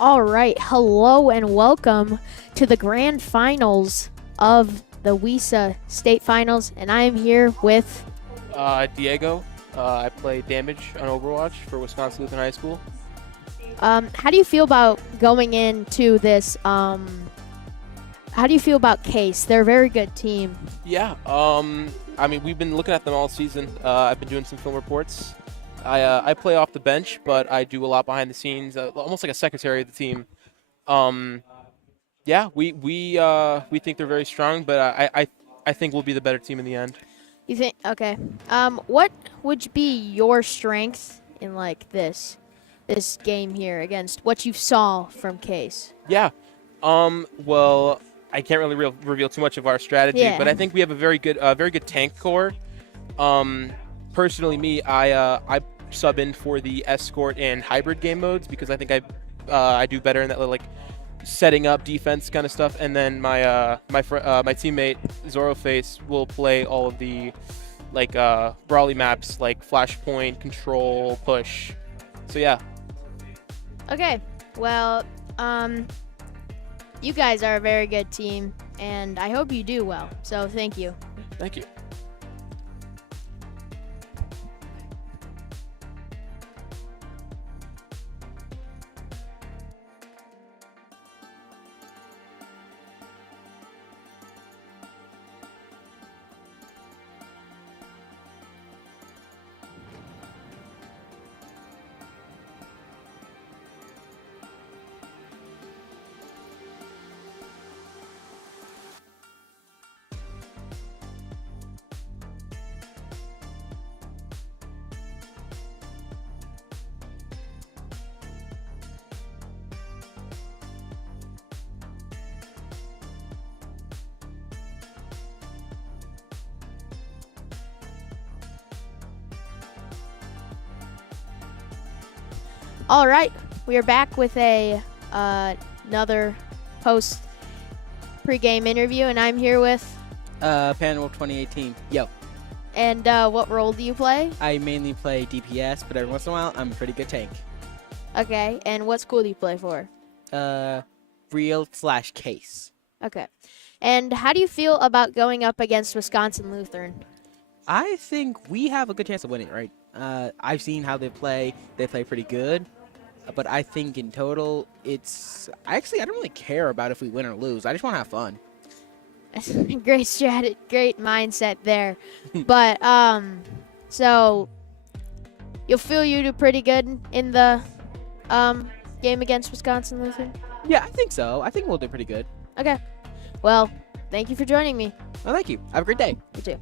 All right, hello and welcome to the grand finals of the WIHSEA state finals, and I am here with Diego. I play damage on Overwatch for Wisconsin Lutheran High School. how do you feel about going into this? How do you feel about Case? They're a very good team. Yeah, I mean, we've been looking at them all season. I've been doing some film reports. I play off the bench, but I do a lot behind the scenes, almost like a secretary of the team. Um, yeah, we think they're very strong, but I think we'll be the better team in the end. You think? Okay. What would be your strength in like this game here against what you saw from Case? Yeah. Well, I can't really reveal too much of our strategy, Yeah. but I think we have a very good tank core. Personally, I sub in for the escort and hybrid game modes because I think I do better in that like setting up defense kind of stuff. And then my teammate Zoroface will play all of the like brawly maps like Flashpoint, Control, Push. So yeah. Okay. Well, you guys are a very good team, and I hope you do well. So thank you. Thank you. All right, we are back with another post pregame interview, and I'm here with. Panel 2018. Yo, And what role do you play? I mainly play DPS, but every once in a while, I'm a pretty good tank. Okay, and what school do you play for? Real/case. Okay, and how do you feel about going up against Wisconsin Lutheran? I think we have a good chance of winning, right? I've seen how they play. They play pretty good. But I think in total, I don't really care about if we win or lose. I just want to have fun. Great strategy, great mindset there. But so you'll feel you do pretty good in the game against Wisconsin Lutheran. Yeah, I think so. I think we'll do pretty good. Okay, well, thank you for joining me. Well, thank you. Have a great day. You too.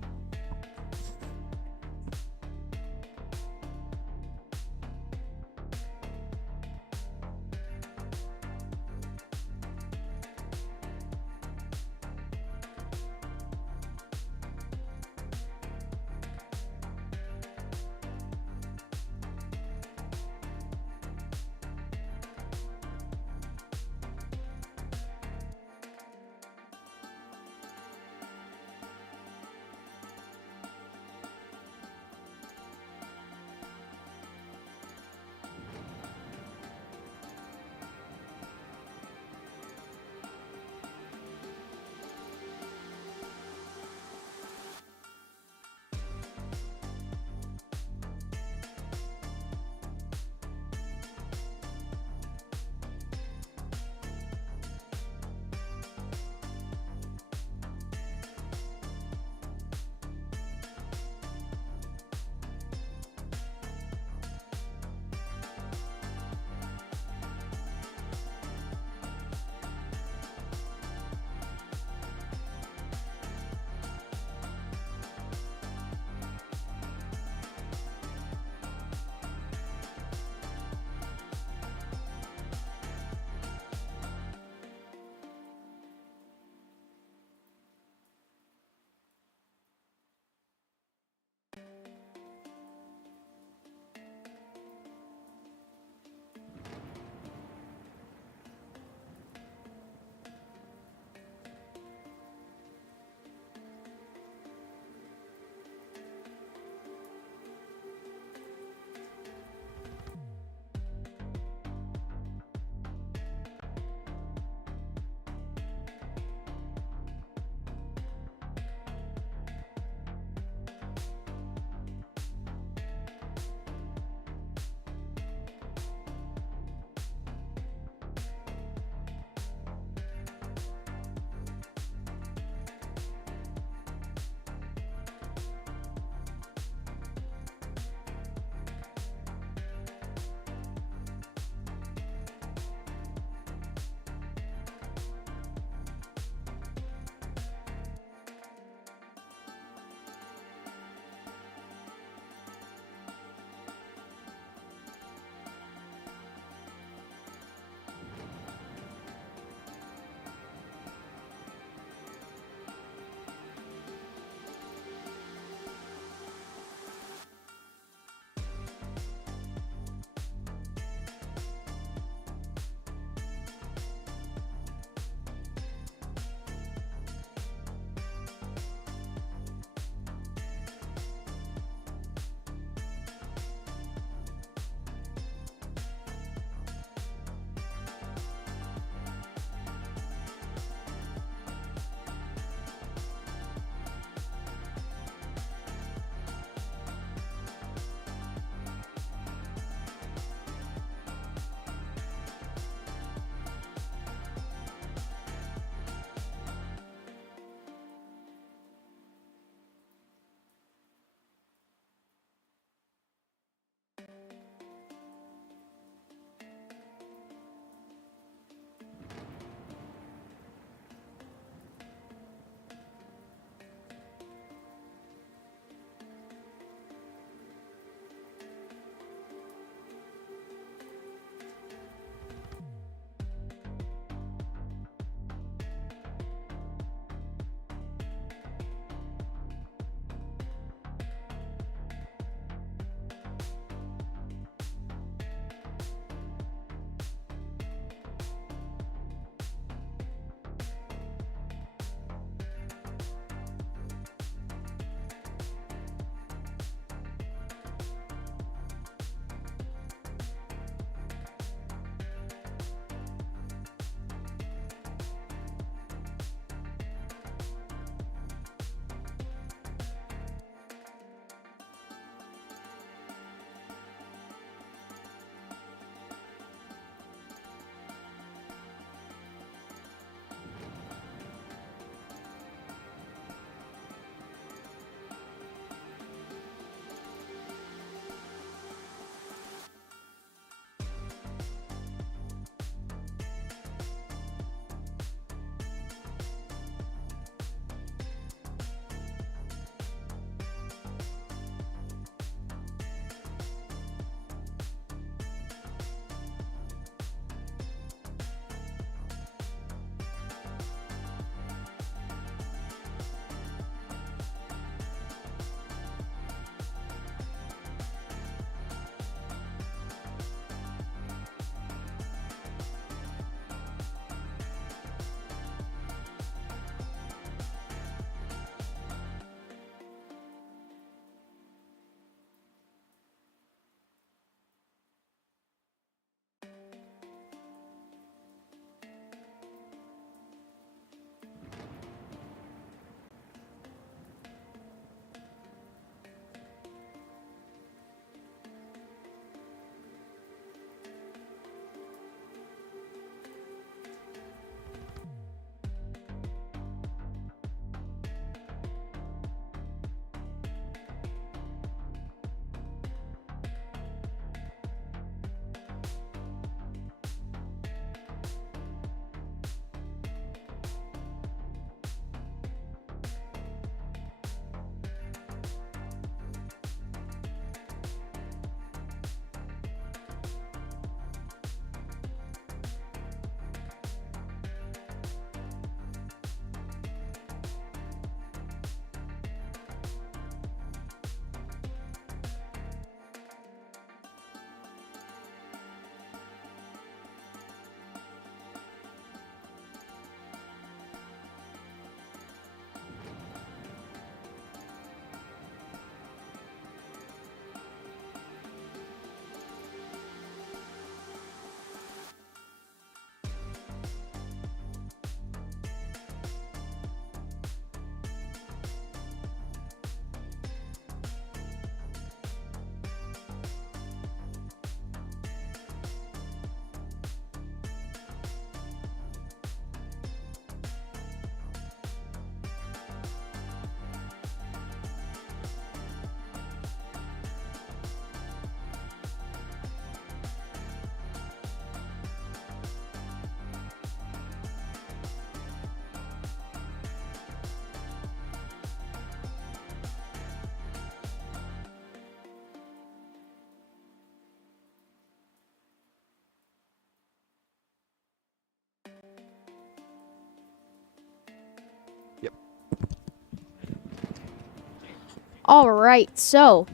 All right, so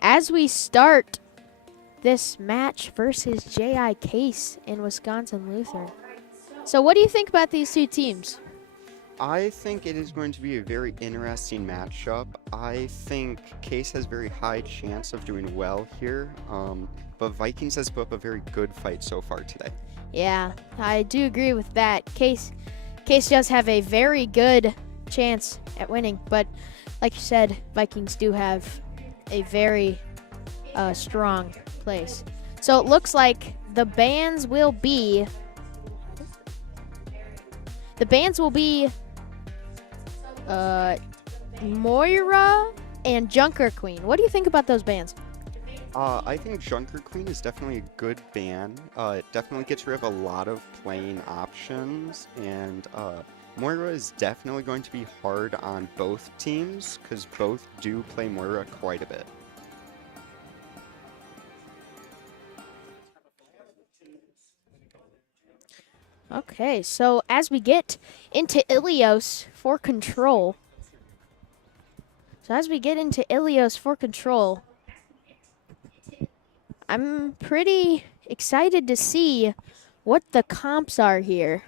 as we start this match versus J.I. Case in Wisconsin Lutheran. So what do you think about these two teams? I think it is going to be a very interesting matchup. I think Case has very high chance of doing well here, but Vikings has put up a very good fight so far today. Yeah, I do agree with that. Case does have a very good chance at winning, but like you said, Vikings do have a very strong place. So it looks like the bans will be Moira and Junker Queen. What do you think about those bans? I think Junker Queen is definitely a good ban. It definitely gets rid of a lot of playing options, and Moira is definitely going to be hard on both teams because both do play Moira quite a bit. Okay, so as we get into Ilios for control. I'm pretty excited to see what the comps are here.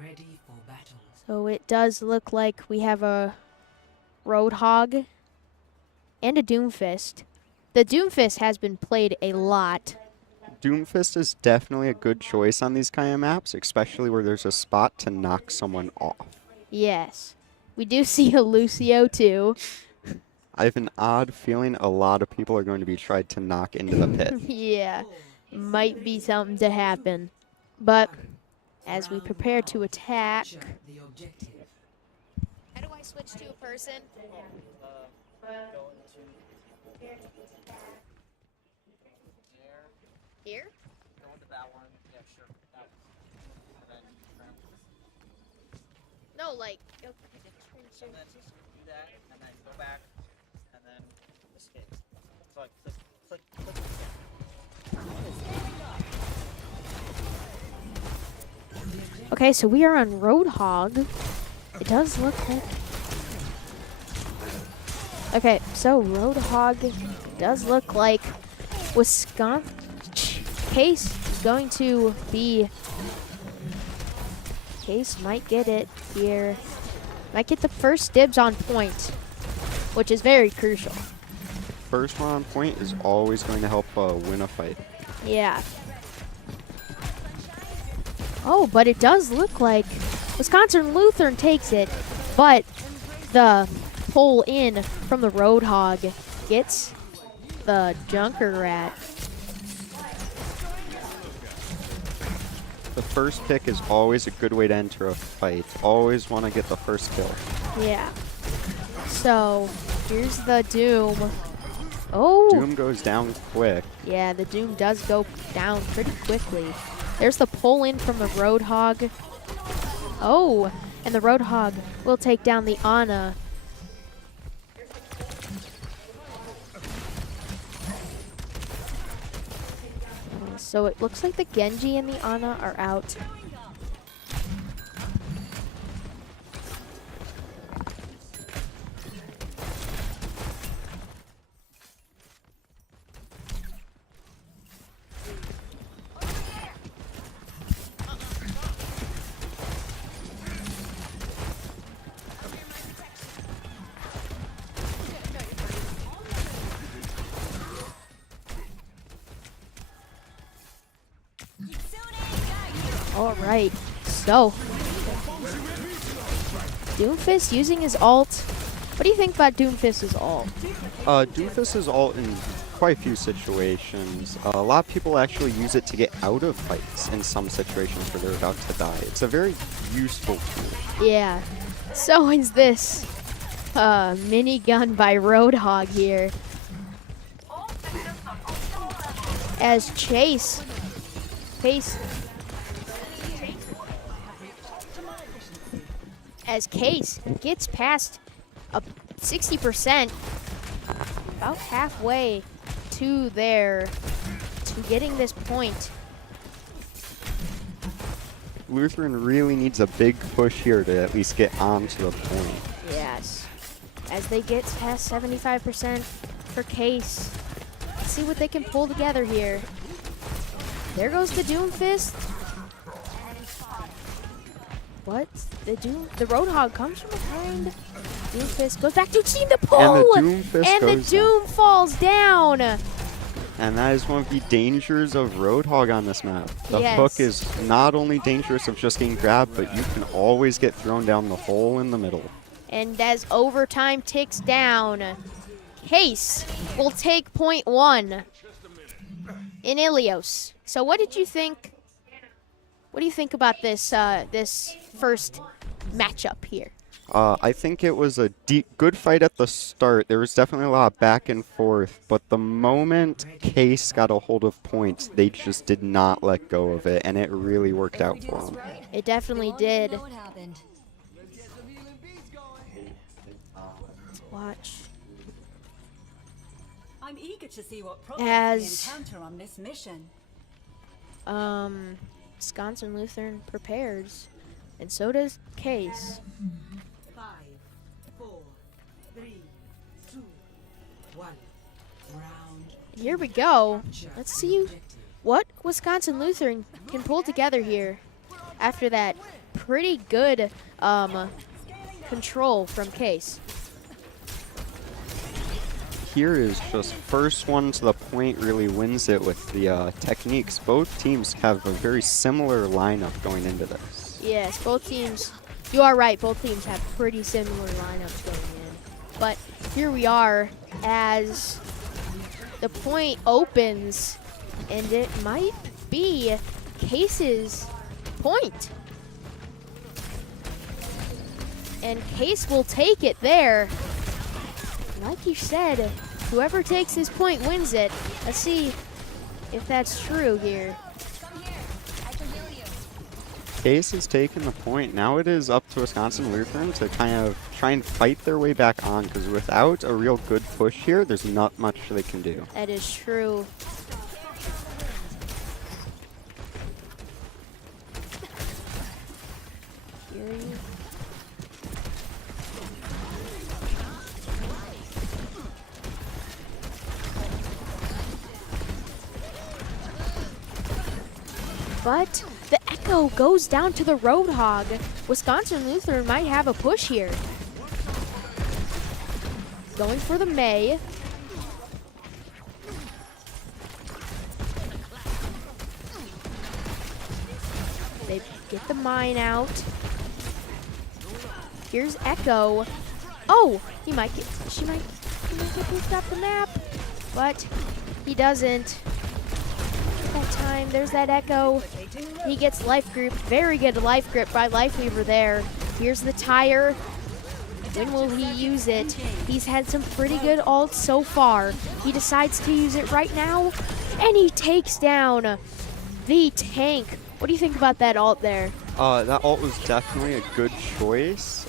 Ready for battle. So it does look like we have a Roadhog and a Doomfist. The Doomfist has been played a lot. Doomfist is definitely a good choice on these kind of maps, especially where there's a spot to knock someone off. Yes. We do see a Lucio too. I have an odd feeling a lot of people are going to be tried to knock into the pit. Yeah. Might be something to happen. But as we prepare to attack. The objective. How do I switch to a person? Here? Go into that one. Yeah, sure. That one. And then turn. No, like. Okay. And then do that, and then go back, and then escape. So like click. Okay, so we are on Roadhog. It does look like. Okay, so Roadhog does look like Wisconsin Case is going to be. Case might get it here. Might get the first dibs on point, which is very crucial. First one on point is always going to help win a fight. Yeah. Oh, but it does look like Wisconsin Lutheran takes it, but the pull in from the Roadhog gets the Junker Rat. The first pick is always a good way to enter a fight. Always want to get the first kill. Yeah. So, here's the Doom. Oh! Doom goes down quick. Yeah, the Doom does go down pretty quickly. There's the pull in from the Roadhog. Oh! And the Roadhog will take down the Ana. So it looks like the Genji and the Ana are out. All right, so Doomfist using his ult. What do you think about Doomfist's ult? Doomfist is ult in quite a few situations. A lot of people actually use it to get out of fights in some situations where they're about to die. It's a very useful tool. Yeah. So is this minigun by Roadhog here. As Case gets past 60%, about halfway to getting this point. Lutheran really needs a big push here to at least get onto the point. Yes. As they get past 75% for Case. Let's see what they can pull together here. There goes the Doomfist. What? The Roadhog comes from behind. Doomfist goes back to team the pull. And the Doomfist And the goes down. Doom falls down. And that is one of the dangers of Roadhog on this map. The Yes. hook is not only dangerous of just getting grabbed, but you can always get thrown down the hole in the middle. And as overtime ticks down, Case will take point 1 in Ilios. So what did you think? What do you think about this this first matchup here? I think it was a good fight at the start. There was definitely a lot of back and forth, but the moment Case got a hold of points, they just did not let go of it, and it really worked out for them. It definitely did. Know what happened. Let's watch. I'm eager to see what As- we encounter on this mission. Wisconsin Lutheran prepares, and so does Case. 5, 4, 3, 2, 1. Round. Here we go. Let's see what Wisconsin Lutheran can pull together here after that pretty good control from Case. Here is just first one to the point really wins it with the techniques. Both teams have a very similar lineup going into this. Yes, both teams, you are right, both teams have pretty similar lineups going in. But here we are as the point opens, and it might be Case's point. And Case will take it there. Like you said, whoever takes this point wins it. Let's see if that's true here. Case has taken the point. Now it is up to Wisconsin Lutheran to kind of try and fight their way back on, because without a real good push here, there's not much they can do. That is true. Fury. But the Echo goes down to the Roadhog. Wisconsin Lutheran might have a push here. Going for the May. They get the mine out. Here's Echo. Oh, he might get moved off the map, but he doesn't. That time, there's that Echo. He gets life grip. Very good life grip by Lifeweaver there. Here's the tire. When will he use it? He's had some pretty good ults so far. He decides to use it right now, and he takes down the tank. What do you think about that ult there? That ult was definitely a good choice.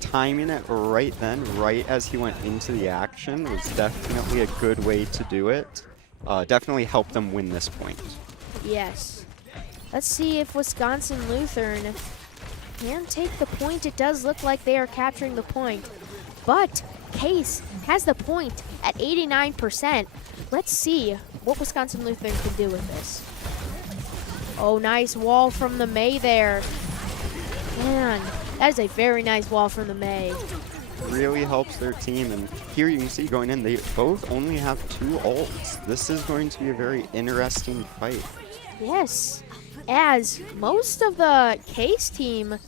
Timing it right then, right as he went into the action, was definitely a good way to do it. Definitely helped them win this point. Yes. Let's see if Wisconsin Lutheran can take the point. It does look like they are capturing the point. But Case has the point at 89%. Let's see what Wisconsin Lutheran can do with this. Oh, nice wall from the May there. Man, that is a very nice wall from the May. Really helps their team, and here you can see going in, they both only have 2 ults. This is going to be a very interesting fight. Yes, as most of the Case team,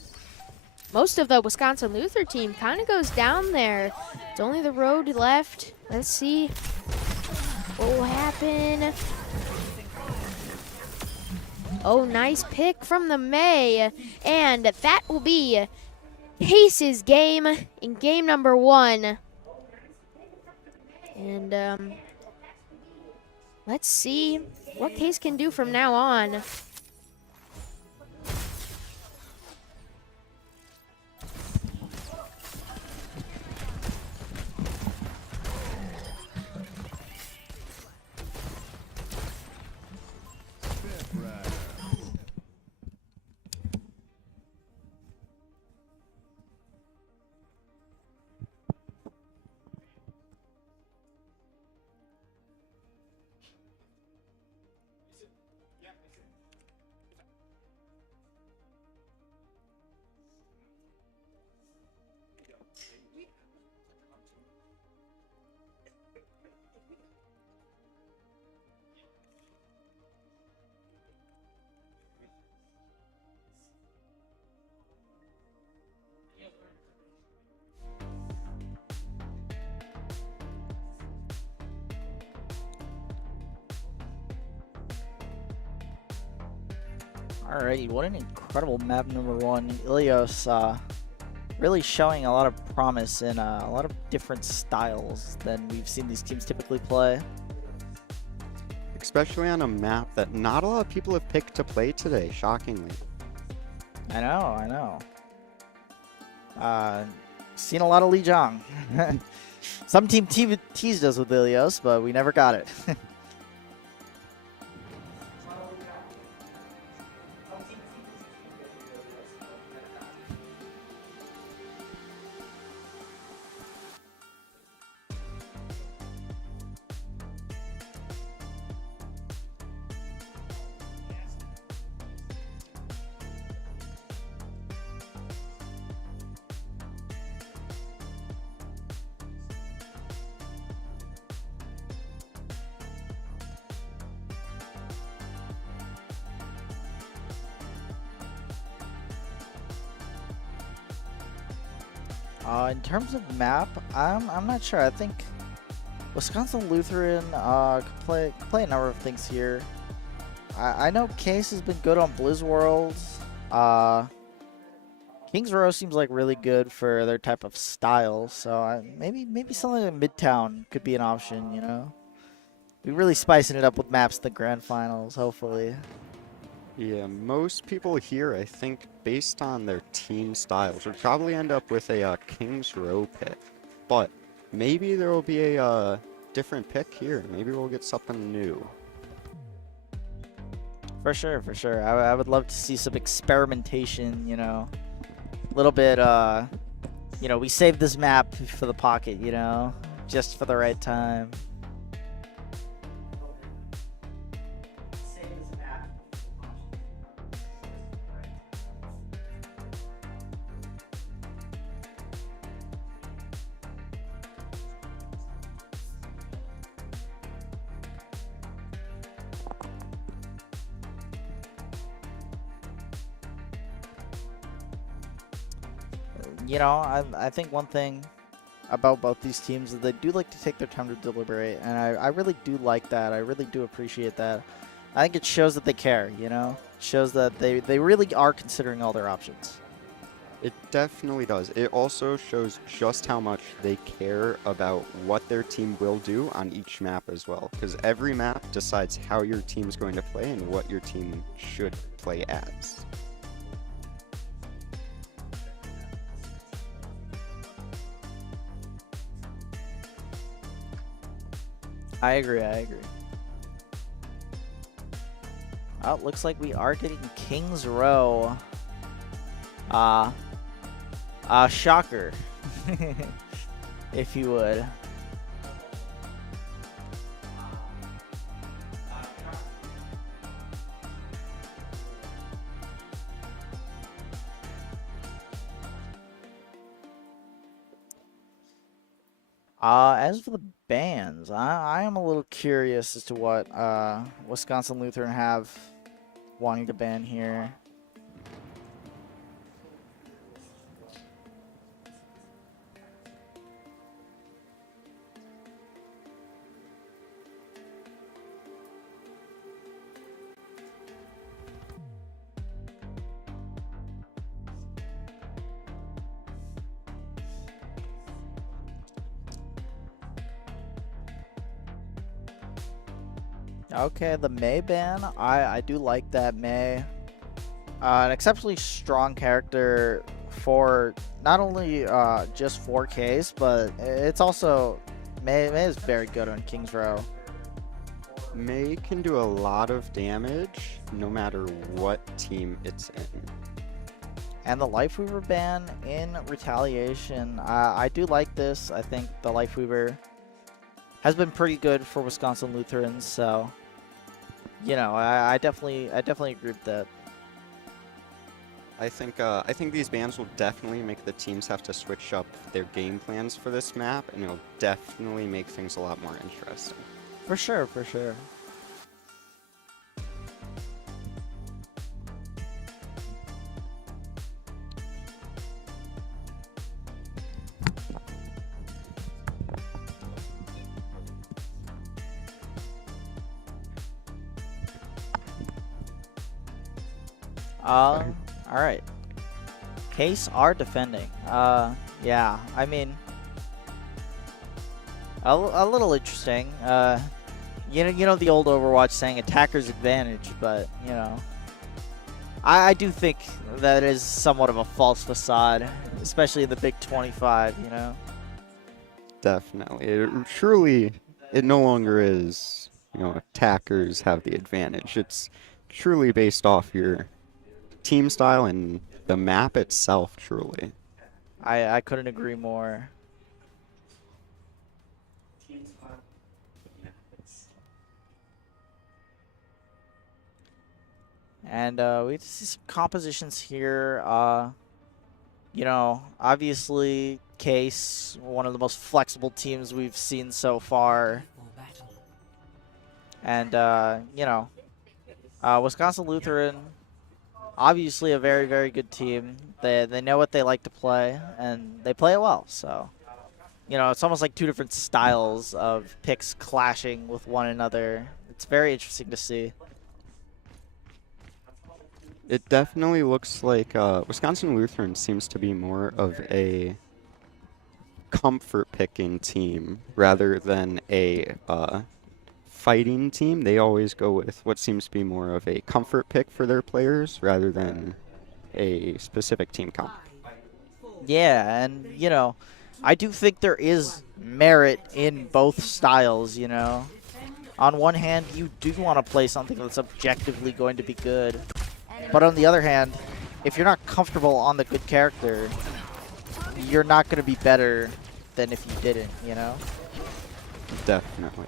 most of the Wisconsin Luther team kind of goes down there. It's only the road left. Let's see what will happen. Oh, nice pick from the May. And that will be Case's game in game number 1. And let's see what Case can do from now on. Alrighty, what an incredible map number 1. Ilios really showing a lot of promise in a lot of different styles than we've seen these teams typically play. Especially on a map that not a lot of people have picked to play today, shockingly. I know. Seen a lot of Li Jiang. Some team teased us with Ilios, but we never got it. In terms of map, I'm not sure. I think Wisconsin Lutheran could play a number of things here. I know Case has been good on Blizz Worlds. Kings Row seems like really good for their type of style, so maybe something like Midtown could be an option. You know, we're really spicing it up with maps in the grand finals. Hopefully. Yeah, most people here, I think, based on their team styles, would probably end up with a Kings Row pick. But maybe there will be a different pick here. Maybe we'll get something new. For sure. I would love to see some experimentation, you know. A little bit, you know, we saved this map for the pocket, you know, just for the right time. You know, I think one thing about both these teams is they do like to take their time to deliberate, and I really do like that. I really do appreciate that. I think it shows that they care, you know? It shows that they really are considering all their options. It definitely does. It also shows just how much they care about what their team will do on each map as well. Because every map decides how your team's going to play and what your team should play as. I agree. Oh, looks like we are getting Kings Row. Shocker. If you would. As for the bans, I am a little curious as to what Wisconsin Lutheran have wanting to ban here. Okay, the Mei ban. I do like that Mei. An exceptionally strong character for not only just 4Ks, but it's also Mei is very good on Kings Row. Mei can do a lot of damage no matter what team it's in. And the Lifeweaver ban in retaliation, I do like this. I think the Lifeweaver has been pretty good for Wisconsin Lutherans, so you know, I definitely agree with that. I think these bans will definitely make the teams have to switch up their game plans for this map, and it'll definitely make things a lot more interesting. For sure. All right. Case are defending. Yeah. I mean, a little interesting. You know the old Overwatch saying "attacker's advantage," but you know, I do think that is somewhat of a false facade, especially in the Big 25. You know. Definitely. It no longer is, attackers have the advantage. It's truly based off your team style and the map itself, truly. I couldn't agree more. And we see some compositions here. You know, obviously, Case, one of the most flexible teams we've seen so far. And, you know, Wisconsin Lutheran, obviously a very, very good team. They know what they like to play, and they play it well. So, you know, it's almost like two different styles of picks clashing with one another. It's very interesting to see. It definitely looks like Wisconsin Lutheran seems to be more of a comfort picking team rather than a fighting team. They always go with what seems to be more of a comfort pick for their players rather than a specific team comp. Yeah, and, you know, I do think there is merit in both styles, you know. On one hand, you do want to play something that's objectively going to be good. But on the other hand, if you're not comfortable on the good character, you're not going to be better than if you didn't, you know? Definitely.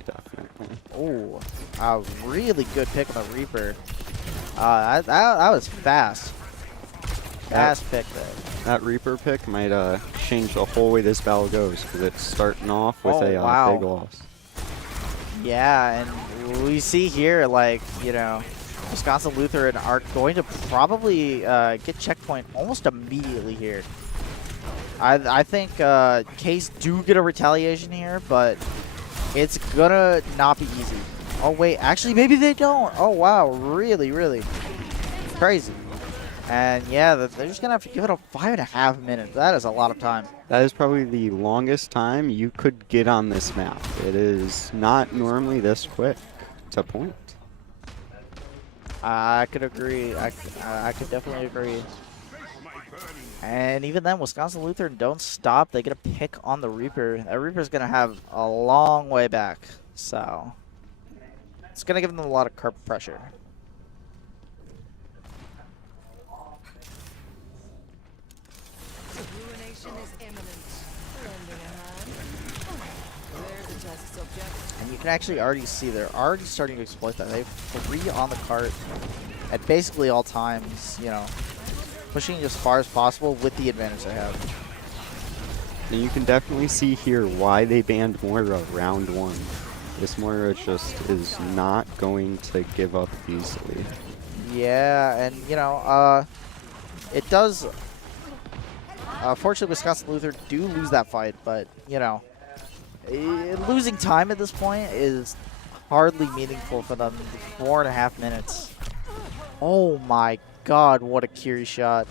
Oh, a really good pick on the Reaper. That was fast. Fast pick there. That Reaper pick might change the whole way this battle goes because it's starting off with a wow. big loss. Yeah, and we see here, like, you know, Wisconsin Lutheran are going to probably get checkpoint almost immediately here. I think Case do get a retaliation here, but it's gonna not be easy. Oh wait, actually maybe they don't. Oh wow, really, really crazy. And yeah, they're just gonna have to give it a 5.5 minutes. That is a lot of time. That is probably the longest time you could get on this map. It is not normally this quick to point. I could agree. I could definitely agree. And even then, Wisconsin Lutheran don't stop. They get a pick on the Reaper. That Reaper's going to have a long way back. So it's going to give them a lot of carpet pressure. And you can actually already see they're already starting to exploit that. They have 3 on the cart at basically all times, you know, pushing as far as possible with the advantage they have. And you can definitely see here why they banned Moira round 1. This Moira just is not going to give up easily. Yeah, and you know, it does. Fortunately, Wisconsin Lutheran do lose that fight, but you know, losing time at this point is hardly meaningful for them. 4.5 minutes. Oh my God! What a Curie shot.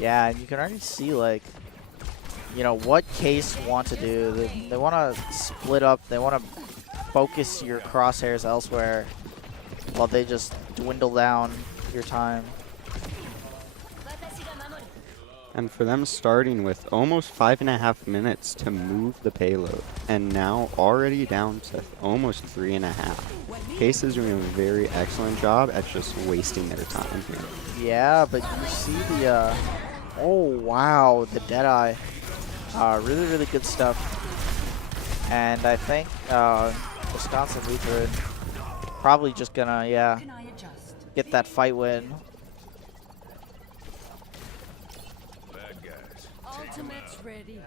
Yeah, and you can already see, like, you know, what Case want to do. They want to split up. They want to focus your crosshairs elsewhere while they just dwindle down your time. And for them starting with almost 5.5 minutes to move the payload, and now already down to almost 3.5. Case is doing a very excellent job at just wasting their time here. Yeah, but you see the, oh wow, the Deadeye. Really, really good stuff. And I think Wisconsin Lutheran probably just gonna, yeah, get that fight win. Ultimate's ready.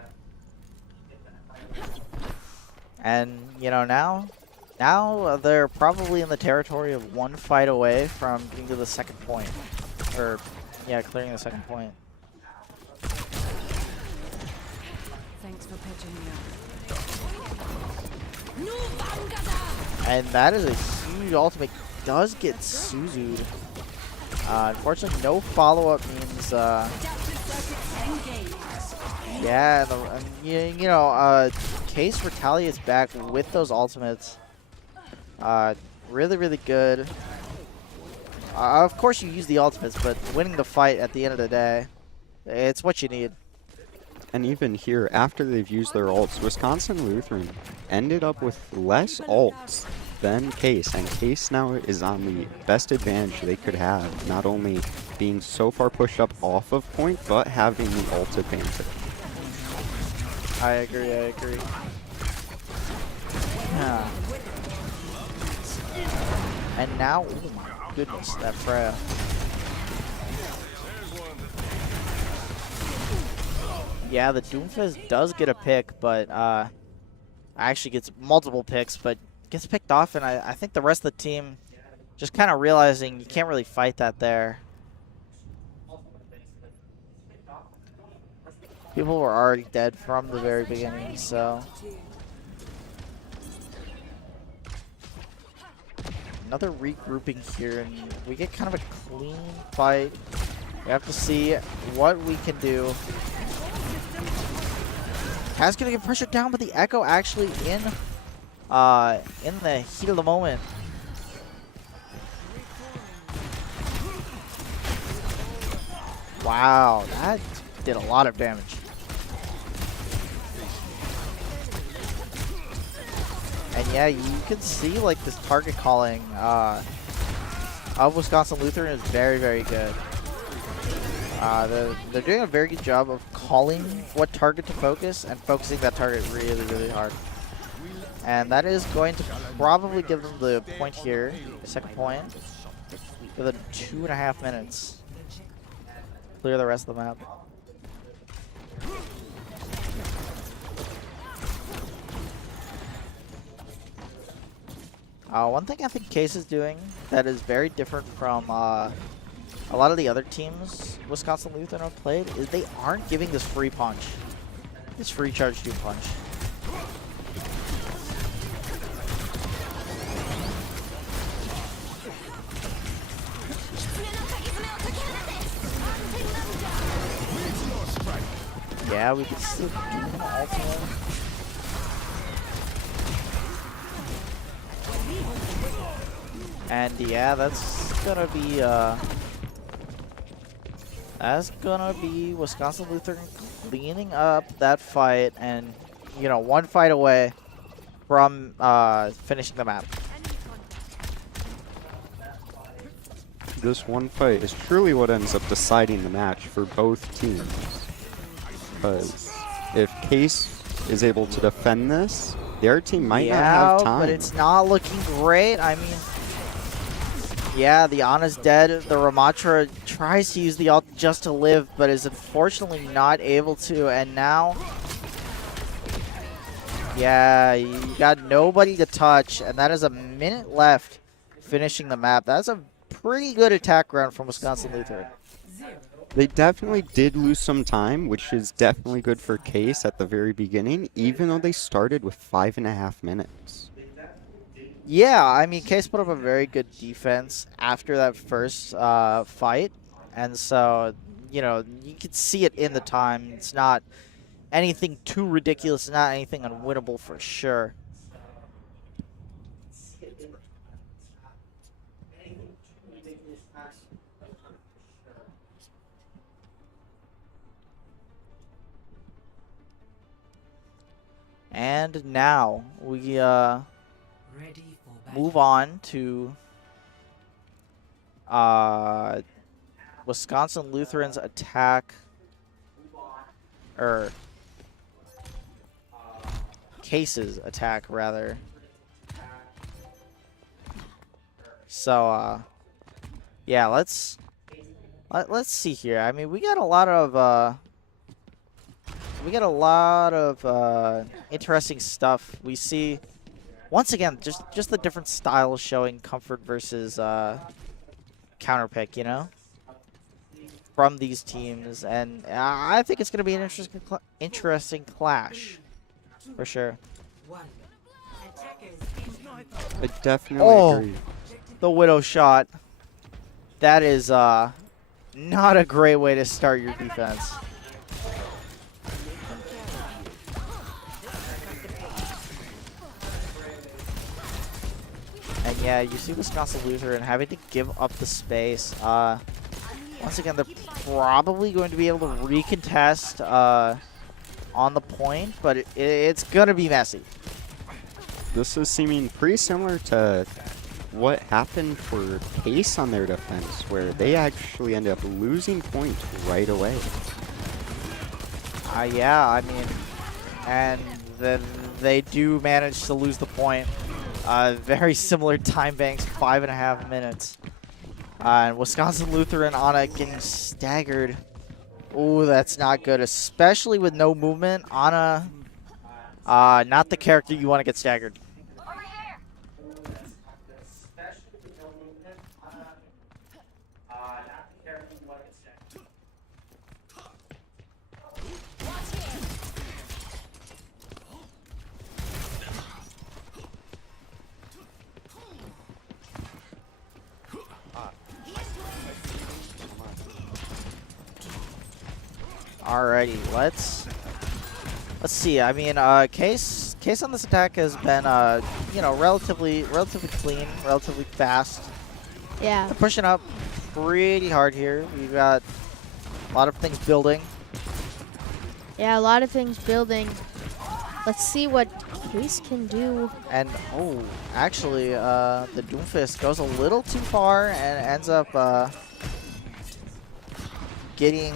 And, you know, now they're probably in the territory of 1 fight away from getting to the second point. Or, yeah, clearing the second point. Thanks for pitching me up. And that is a huge ultimate. Does get Suzu'd. Unfortunately, no follow-up means, yeah, Case retaliates back with those ultimates. Really, really good. Of course, you use the ultimates, but winning the fight at the end of the day, it's what you need. And even here, after they've used their ults, Wisconsin Lutheran ended up with less ults than Case, and Case now is on the best advantage they could have, not only being so far pushed up off of point, but having the ult advantage. I agree. Yeah. And now, oh my goodness, that Freya. Yeah, the Doomfist does get a pick, but actually gets multiple picks, but gets picked off, and I think the rest of the team just kind of realizing you can't really fight that there. People were already dead from the very beginning, so. Another regrouping here, and we get kind of a clean fight. We have to see what we can do. Kaz gonna get pressured down, but the Echo actually in the heat of the moment. Wow, that did a lot of damage. And yeah, you can see like this target calling of Wisconsin Lutheran is very, very good. They're doing a very good job of calling what target to focus and focusing that target really, really hard. And that is going to probably give them the point here, the second point, within 2.5 minutes. Clear the rest of the map. One thing I think Case is doing that is very different from a lot of the other teams Wisconsin Lutheran have played is they aren't giving this free punch, this free charge doom punch. Yeah, we can still do an ultimate. And yeah, that's gonna be Wisconsin Lutheran cleaning up that fight, and you know, one fight away from finishing the map. This one fight is truly what ends up deciding the match for both teams. Because if Case is able to defend this, their team might not have time. But it's not looking great. I mean, yeah, the Ana's dead. The Ramatra tries to use the ult just to live, but is unfortunately not able to. And now, yeah, you got nobody to touch, and that is a minute left finishing the map. That's a pretty good attack round from Wisconsin Lutheran. They definitely did lose some time, which is definitely good for Case at the very beginning, even though they started with 5.5 minutes. Yeah, I mean, Case put up a very good defense after that first fight. And so, you know, you could see it in the time. It's not anything too ridiculous, not anything unwinnable for sure. And now we move on to Wisconsin Lutheran's attack, or Case's attack rather. So yeah, let's see here. I mean, we got a lot of interesting stuff. We see, once again, just the different styles showing comfort versus counter pick, you know, from these teams, and I think it's going to be an interesting clash, for sure. Attackers I definitely Oh. agree. The Widow shot. That is not a great way to start your defense. And yeah, you see Wisconsin Lutheran having to give up the space. Once again, they're probably going to be able to recontest on the point, but it's going to be messy. This is seeming pretty similar to what happened for Pace on their defense, where they actually ended up losing points right away. Yeah, I mean, and then they do manage to lose the point. Very similar time banks, 5.5 minutes. And Wisconsin Lutheran Anna getting staggered. Ooh, that's not good, especially with no movement. Anna, not the character you want to get staggered. Alrighty, let's see. I mean, case on this attack has been you know, relatively clean, relatively fast. Yeah. They're pushing up pretty hard here. We've got a lot of things building. Yeah, a lot of things building. Let's see what Case can do. And oh, actually, the Doomfist goes a little too far and ends up getting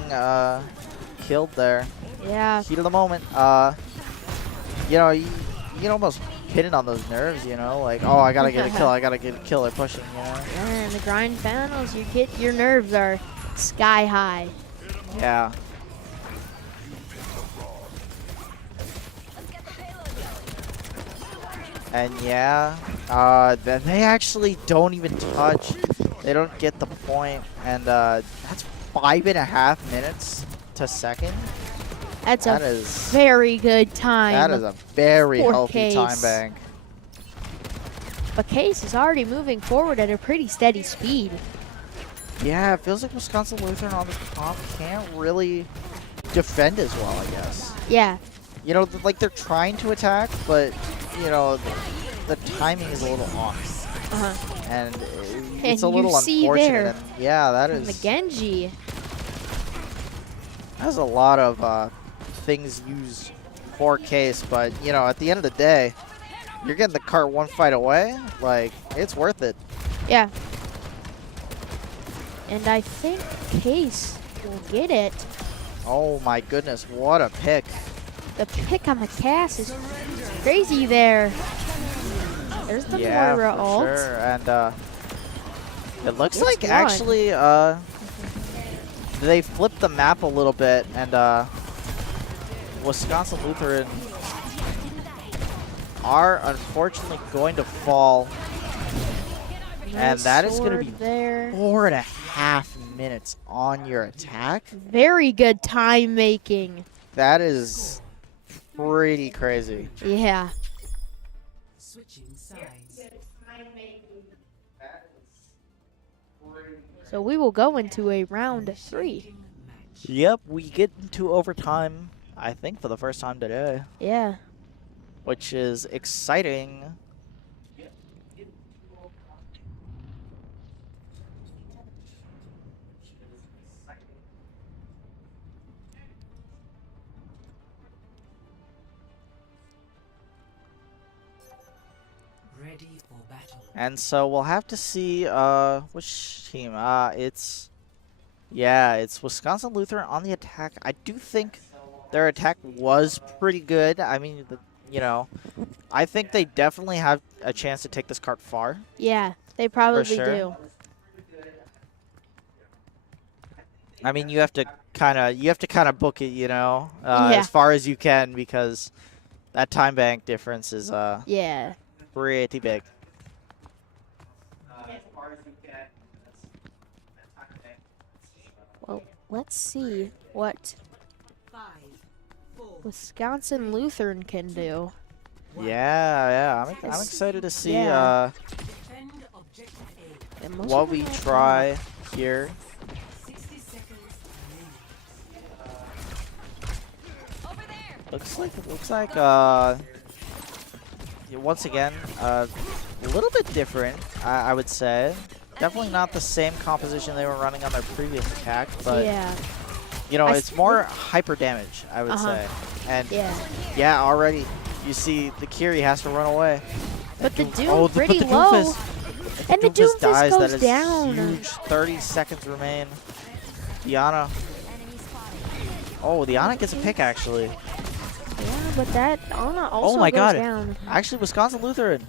killed there. Yeah. Heat of the moment. You know, you can almost hit it on those nerves, you know, like, oh, I gotta get a kill, I gotta get a kill, they're pushing, you know. Yeah, in the grind finals, your nerves are sky high. Yeah. And yeah, then they actually don't even touch. They don't get the point, and that's 5.5 minutes to second. That's That a is very good time. that is a very for healthy time Case. bank. But Case is already moving forward at a pretty steady speed. Yeah, it feels like Wisconsin Lutheran on the top can't really defend as well, I guess. Yeah. You know, like they're trying to attack, but you know, the timing is a little off, Uh-huh. and And it's a you little see unfortunate. there And yeah, that from the is Genji. has a lot of things used for Case, but you know, at the end of the day, you're getting the cart one fight away. Like, it's worth it. Yeah. And I think Case will get it. Oh my goodness, what a pick! The pick on the cast is crazy there. There's the Yeah, Moira for ult. sure. And it looks It's like one. actually they flipped the map a little bit, and Wisconsin Lutheran are unfortunately going to fall, and Nice that is going to sword be there. 4.5 minutes on your attack. Very good time making. That is pretty crazy. Yeah. Switching sides. So we will go into a round 3. Yep, we get into overtime, I think, for the first time today, Yeah. which is exciting. Ready for battle. And so we'll have to see which team. It's Wisconsin Lutheran on the attack. I do think their attack was pretty good. I mean, you know, I think they definitely have a chance to take this cart far. Yeah, they probably sure. do. I mean, you have to kind of book it, you know, Yeah. as far as you can, because that time bank difference is Yeah. pretty big. Well, let's see what 5, 4, Wisconsin Lutheran can do. Yeah. I'm excited to see Yeah. Defend objective A. And most what of we them have try here. 60 seconds remaining. Looks like yeah, once again a little bit different, I would say. Definitely not the same composition they were running on their previous attack, but Yeah. you know, I it's more hyper damage, I would say. And Yeah. yeah, already you see the Kiri has to run away. But the Doom Oh, pretty but the low. Doomfist, And the Doomfist dies, goes that is down. huge. 30 seconds remain. Diana. Oh, Diana gets a pick actually. Yeah, but that Anna also Oh my goes god. down. Actually, Wisconsin Lutheran.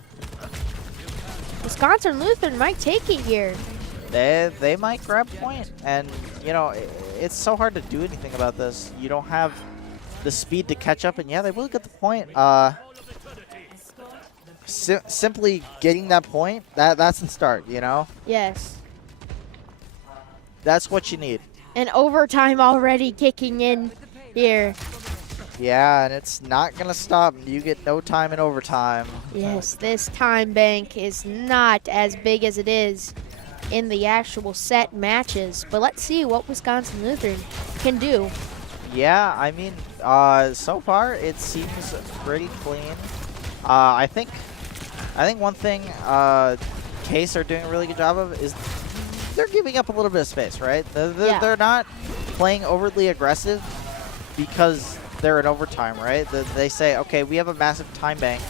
Wisconsin Lutheran might take it here. They might grab point, and you know it's so hard to do anything about this. You don't have the speed to catch up, and yeah, they will get the point. Simply getting that point, that's the start. You know, Yes. that's what you need. And overtime already kicking in here. Yeah, and it's not gonna stop. You get no time in overtime. Yes, this time bank is not as big as it is in the actual set matches. But let's see what Wisconsin Lutheran can do. Yeah, I mean, so far it seems pretty clean. I think one thing Case are doing a really good job of is they're giving up a little bit of space, right? Yeah. They're not playing overly aggressive because they're in overtime, right? They say, okay, we have a massive time bank.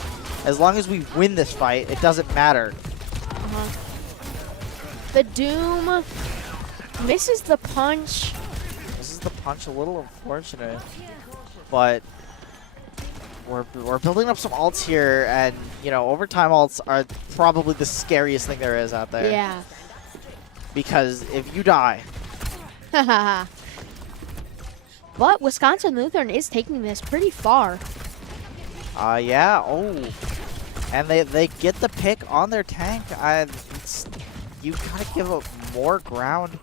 As long as we win this fight, it doesn't matter. The Doom misses the punch. This is the punch, a little unfortunate, but we're building up some ults here, and you know, overtime ults are probably the scariest thing there is out there. Yeah. Because if you die, But Wisconsin Lutheran is taking this pretty far. yeah, oh, and they get the pick on their tank. You gotta give up more ground,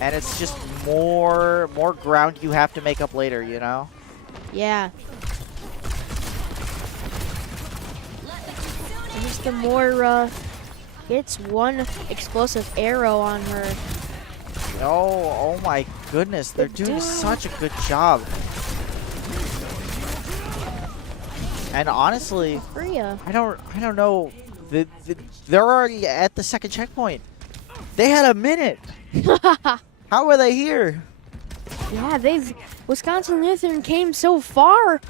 and it's just more ground you have to make up later, you know. Yeah. Here's the Moira. Gets one explosive arrow on her. Oh my goodness, they're doing such a good job. And honestly, Freya. I don't know. They're already at the second checkpoint. They had a minute. How are they here? Yeah, Wisconsin Lutheran came so far.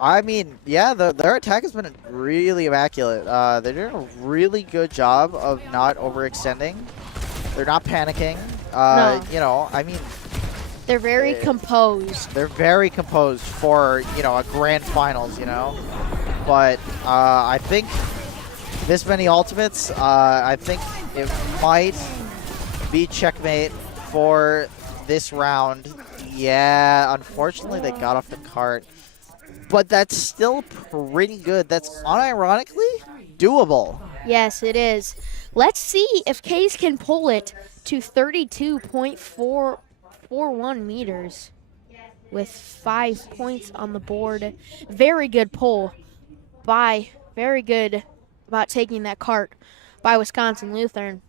I mean, yeah, their attack has been really immaculate. They're doing a really good job of not overextending. They're not panicking. No. You know, I mean, They're very composed. they're very composed for, you know, a grand finals, you know. But I think this many ultimates, I think it might be checkmate for this round. Yeah, unfortunately they got off the cart. But that's still pretty good. That's unironically doable. Yes, it is. Let's see if Case can pull it to 32.441 meters with 5 points on the board. Very good pull very good about taking that cart by Wisconsin Lutheran.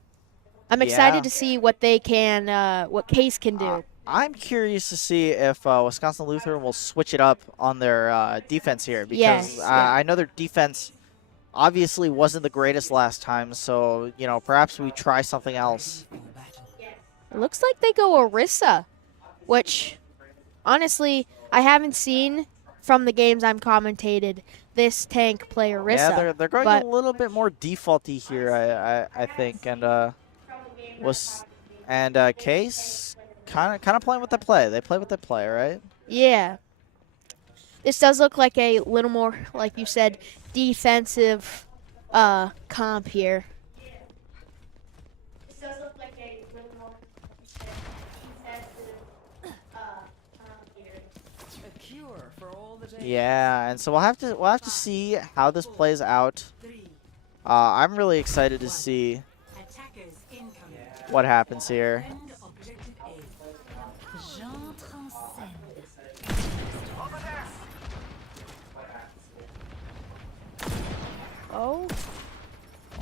I'm excited Yeah. to see what they can, what Case can do. I'm curious to see if Wisconsin Lutheran will switch it up on their defense here, because Yes, yeah. I know their defense obviously wasn't the greatest last time, so you know, perhaps we try something else. It looks like they go Orisa, which honestly I haven't seen from the games I'm commentated this tank play Orisa. Yeah, they're going but a little bit more defaulty here, I think, and Case kind of playing with the play. They play with the play, right? yeah. This does look like a little more, like you said, defensive comp here. This does look like a little more defensive comp here. A cure for all the day. Yeah, and so we'll have to see how this plays out. 3. I'm really excited to see Attackers incoming. what happens here. Defend objective A. J'entre en scène. Oh.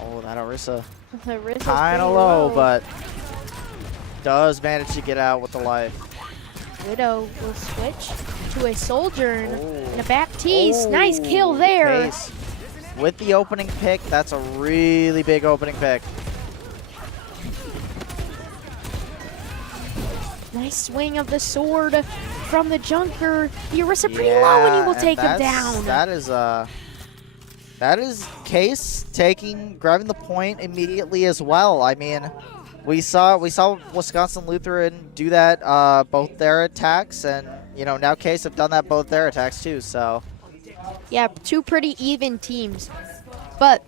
Oh, that Orisa Risa's kind of pretty low, but does manage to get out with the life. Widow will switch to a Sojourn Oh. and a back tease. Nice kill Oh, there. Case with the opening pick, that's a really big opening pick. Nice swing of the sword from the Junker. The Orisa pretty low, and he will take him down. That is Case grabbing the point immediately as well. I mean, we saw Wisconsin Lutheran do that both their attacks, and now Case have done that both their attacks too. So Yeah, two pretty even teams, but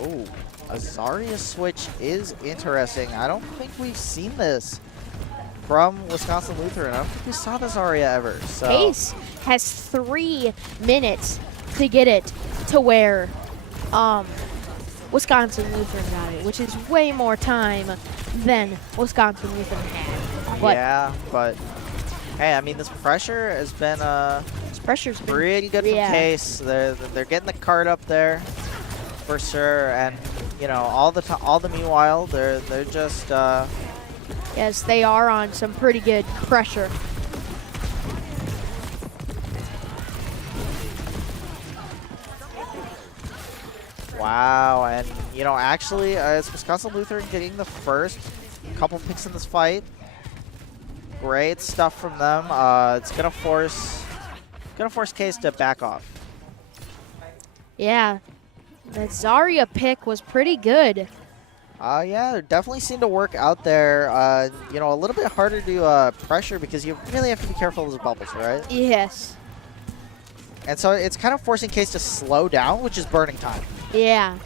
oh, a Zarya switch is interesting. I don't think we've seen this from Wisconsin Lutheran. I don't think we saw the Zarya ever. So Case has 3 minutes to get it to where Wisconsin Lutheran got it, which is way more time than Wisconsin Lutheran had. But yeah, but hey, I mean, this pressure has been this pressure's been pretty good from yeah. Case. They're getting the card up there for sure, and all the meanwhile they're just yes, they are on some pretty good pressure. wow, and actually it's Wisconsin Lutheran getting the first couple picks in this fight. Great stuff from them. It's gonna force Case to back off. Yeah, the Zarya pick was pretty good. Yeah, it definitely seemed to work out there. A little bit harder to pressure because you really have to be careful of those bubbles, right? Yes. And so it's kind of forcing Case to slow down, which is burning time. Yeah.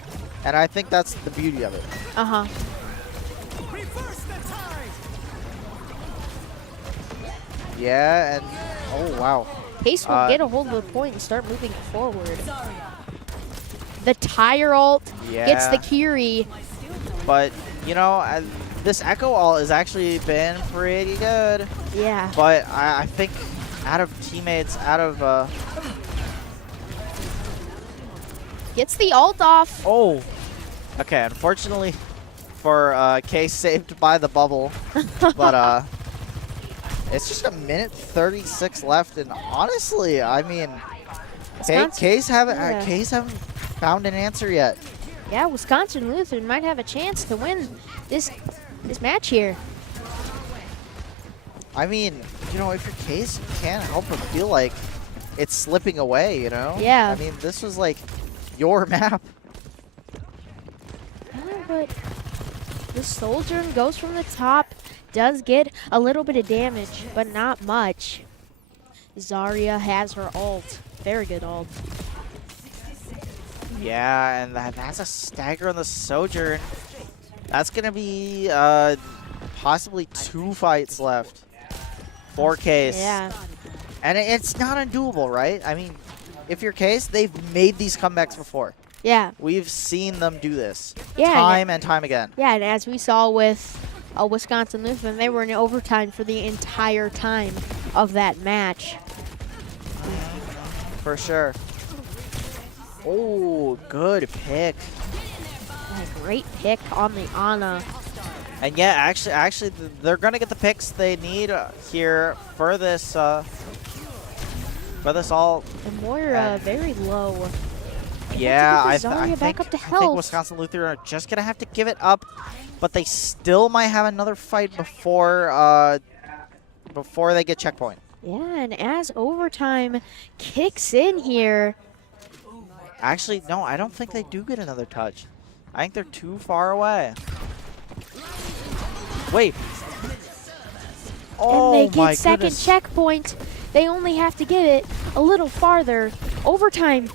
And I think that's the beauty of it. Uh-huh. Yeah, and oh wow. Case will get a hold of the point and start moving forward. The tire ult gets the Kiri. But this Echo ult has actually been pretty good. Yeah. But I think out of teammates, Gets the ult off. oh, okay. Unfortunately for Case, saved by the bubble, but it's just 1:36 left, and honestly, I mean, Case haven't found an answer yet. Yeah, Wisconsin Lutheran might have a chance to win this match here. I mean, if you're Case, you can't help but feel like it's slipping away, Yeah. I mean, this was like your map. Yeah, but the Soldier goes from the top, does get a little bit of damage, but not much. Zarya has her ult. Very good ult. Yeah, and that's a stagger on the Sojourn. That's going to be possibly 2 fights left for Case. Yeah. And it's not undoable, right? I mean, if you're Case, they've made these comebacks before. Yeah. We've seen them do this Yeah, time and time again. Yeah, and as we saw with Wisconsin Lutheran, they were in overtime for the entire time of that match. For sure. Oh, good pick. A great pick on the Ana. And yeah, actually, they're gonna get the picks they need here for this all. And Moira very low. Yeah, I Zarya back up to think health. Wisconsin Lutheran are just gonna have to give it up, but they still might have another fight before they get checkpoint. Yeah, and as overtime kicks in here. Actually, no, I don't think they do get another touch. I think they're too far away. Wait. Oh, And they my get second goodness. checkpoint. They only have to get it a little farther. Overtime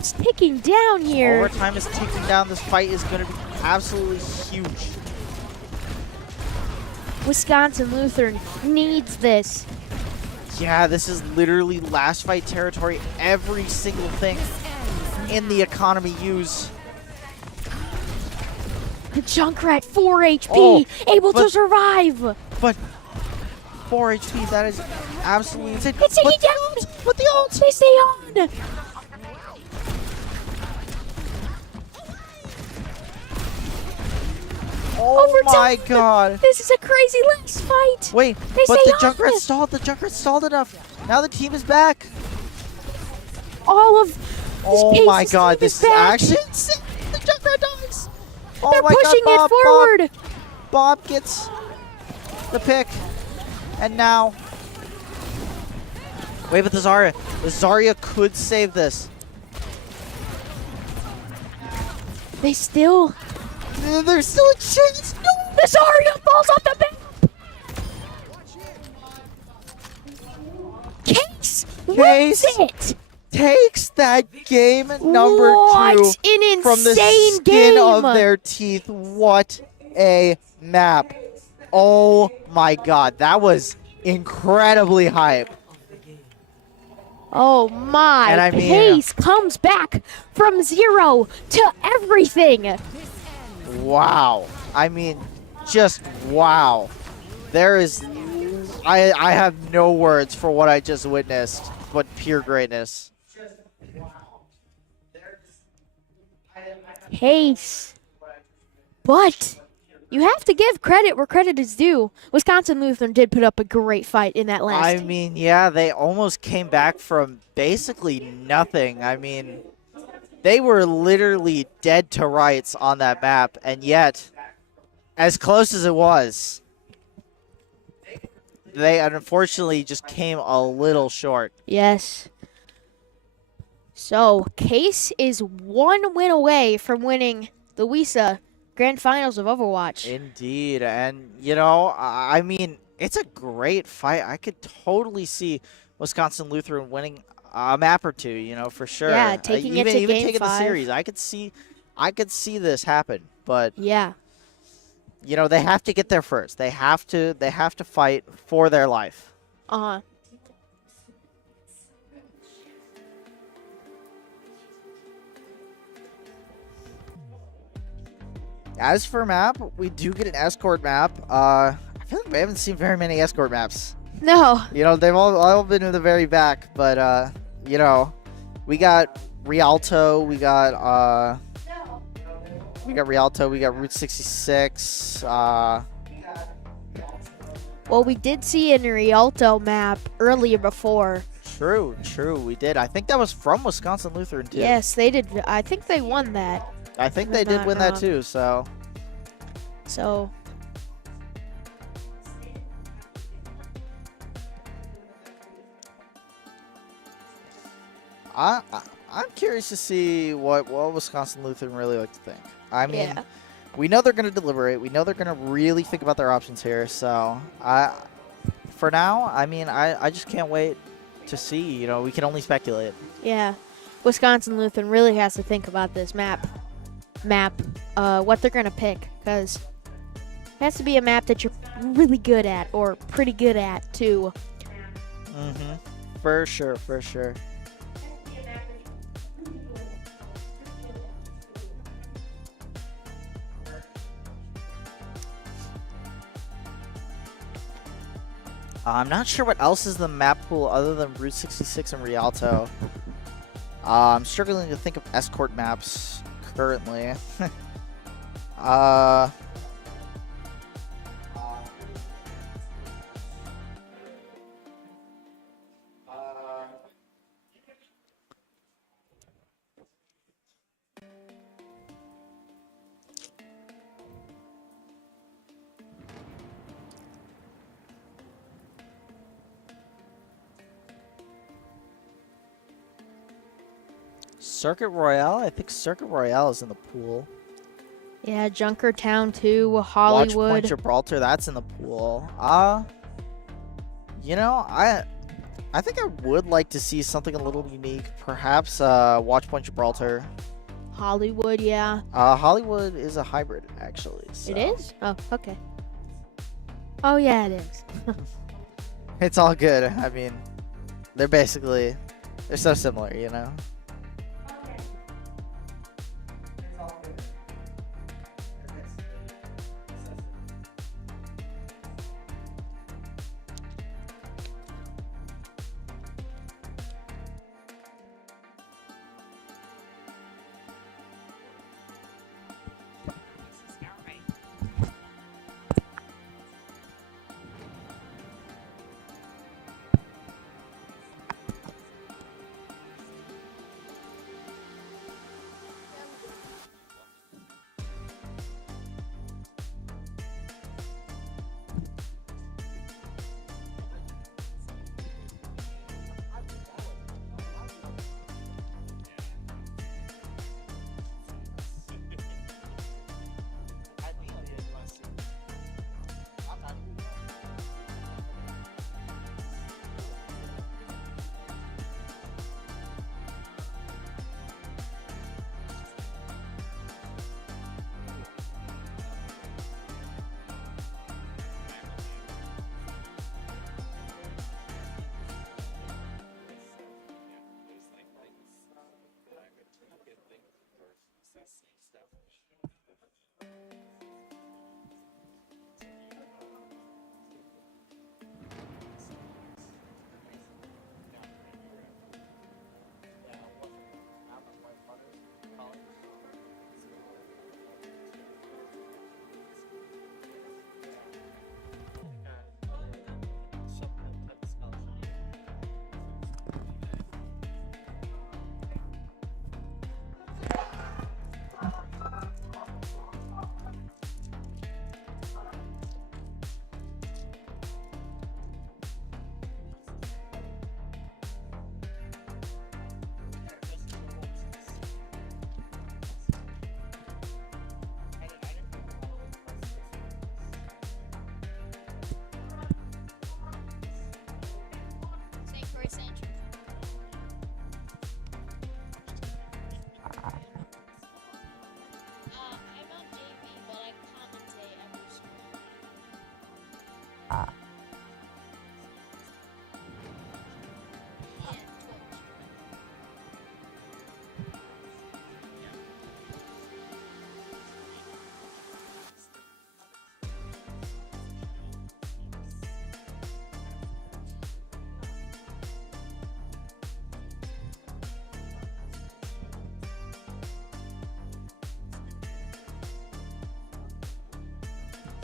is ticking down here. Overtime is ticking down. This fight is going to be absolutely huge. Wisconsin Lutheran needs this. Yeah, this is literally last fight territory. Every single thing in the economy use. Junkrat 4 HP, able to survive. But 4 HP, that is absolutely insane. It's taking down. With the ult. They stay on. Oh Overtime. my god. This is a crazy last fight. Wait, They but say the on. Junkrat stalled. The Junkrat stalled enough. Now the team is back. All of Oh my Case's god, team this is back. actually insane. The Junkrat dies. Oh They're my pushing god, it forward. Bob gets the pick. And now. Wait, but the Zarya. The Zarya could save this. They still. There's still a chance. No. The Zarya falls off the map. Case wins it. Takes that game number What 2 an insane from the skin game. of their teeth. What a map. Oh my god, that was incredibly hype. Oh my, And I mean- Case comes back from 0 to everything. Wow. I mean, just wow. There is I have no words for what I just witnessed, but pure greatness. Case. But you have to give credit where credit is due. Wisconsin Lutheran did put up a great fight in that last. I mean, yeah, they almost came back from basically nothing. I mean, they were literally dead to rights on that map, and yet, as close as it was, they unfortunately just came a little short. Yes. So, Case is 1 win away from winning the WIHSEA Grand Finals of Overwatch. Indeed, and you know, I mean, it's a great fight. I could totally see Wisconsin Lutheran winning a map or two, you know, for sure. Yeah, taking it to even game taking the 5. series. I could see this happen, but Yeah. you know, they have to get there first. They have to fight for their life. Uh-huh. As for map, we do get an escort map. I feel like we haven't seen very many escort maps. No. You know, they've all been in the very back, but you know, we got Rialto, we got Rialto, we got Route 66. Well, we did see an Rialto map earlier before. True, we did. I think that was from Wisconsin Lutheran too. Yes, they did. I think they won that. I think if they I'm did not win that wrong. too. So So, I'm curious to see what Wisconsin Lutheran really like to think. I mean, yeah. we know they're going to deliberate. We know they're going to really think about their options here. So for now, I mean, I just can't wait to see. You know, we can only speculate. Yeah. Wisconsin Lutheran really has to think about this map, what they're going to pick, because it has to be a map that you're really good at or pretty good at, too. Mm-hmm. For sure, for sure. I'm not sure what else is the map pool other than Route 66 and Rialto. I'm struggling to think of escort maps currently. Circuit Royale? I think Circuit Royale is in the pool. Yeah, Junkertown, too, Watch Point Hollywood. Gibraltar, that's in the pool. You know, I think I would like to see something a little unique. Perhaps Watch Point Gibraltar. Hollywood, yeah. Hollywood is a hybrid, actually. So. It is? Oh, okay. Oh, yeah, it is. It's all good. I mean, they're so similar, you know? I'm on JV, but I commentate every sport. And Twitch.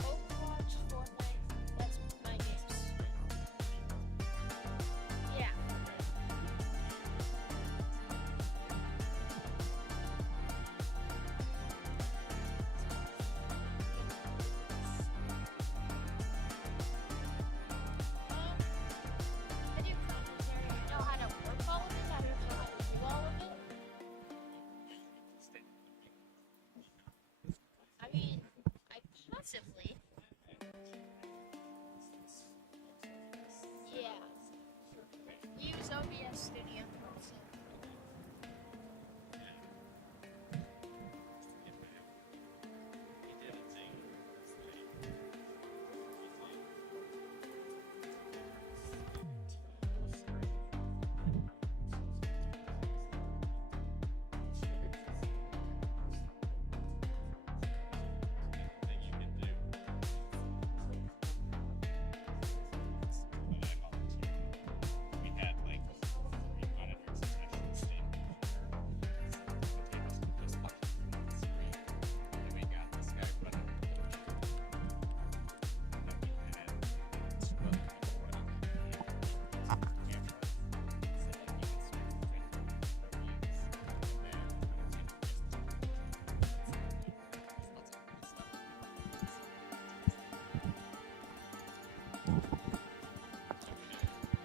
Overwatch, Fortnite, that's my games. Yeah. Video commentary, I know how to work all of it, I don't know how to do all of it. I mean, I possibly. Yeah. We use OBS Studio. So.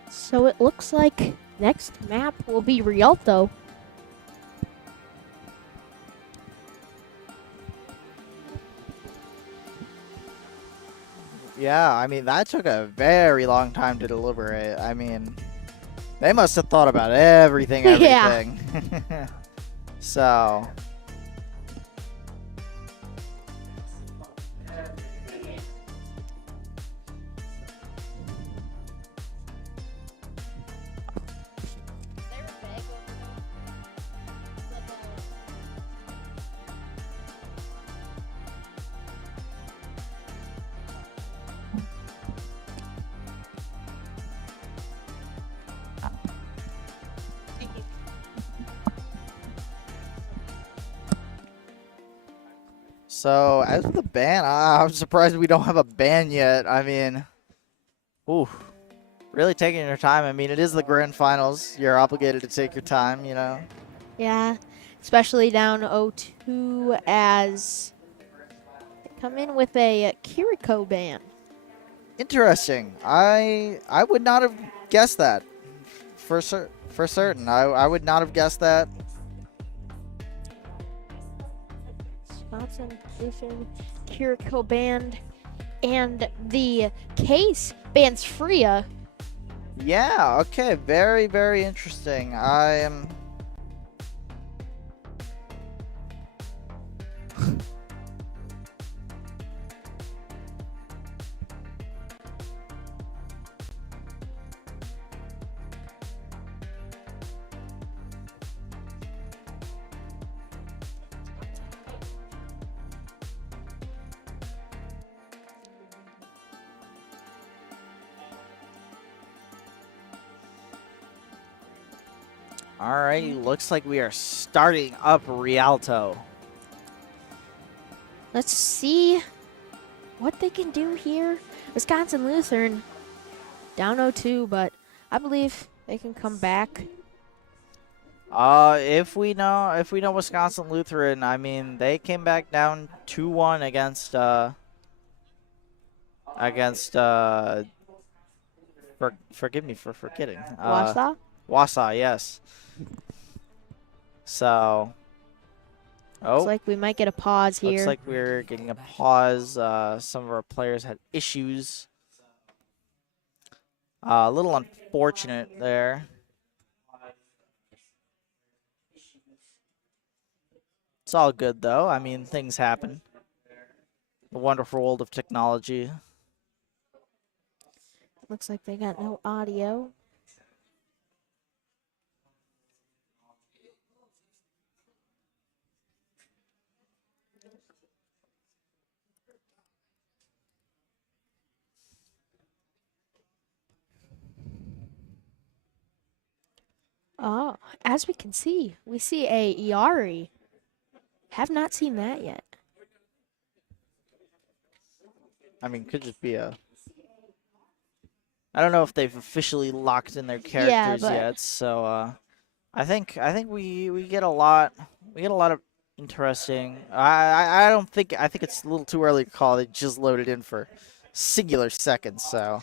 So it looks like next map will be Rialto. Yeah, I mean, that took a very long time to deliberate. I mean, they must have thought about everything, Yeah. everything. So, so as for the ban, I'm surprised we don't have a ban yet. I mean, ooh, really taking your time. I mean, it is the grand finals. You're obligated to take your time, you know. Yeah, especially down 0-2 as they come in with a Kiriko ban. Interesting. I would not have guessed that for certain. I would not have guessed that. Concentration, Kiriko banned, and the case bans Freya. Yeah. Okay. Very, very interesting. I am. Alright, looks like we are starting up Rialto. Let's see what they can do here. Wisconsin Lutheran down 0-2, but I believe they can come back. If we know Wisconsin Lutheran, I mean, they came back down 2-1 against forgive me for forgetting. Wausau? Wausau, yes. So, Looks like we might get a pause here. looks like we're getting a pause. Some of our players had issues. A little unfortunate there. It's all good though. I mean, things happen. The wonderful world of technology. Looks like they got no audio. Oh, as we can see, we see a Iari. Have not seen that yet. I mean, could just be a. I don't know if they've officially locked in their characters but- yet. So I think we get a lot. We get a lot of interesting. I don't think. I think it's a little too early to call. They just loaded in for singular seconds. So.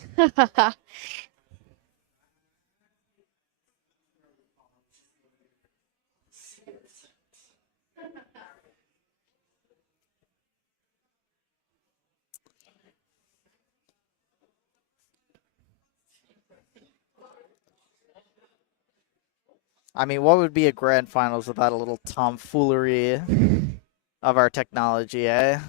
I mean, what would be a grand finals without a little tomfoolery of our technology, eh?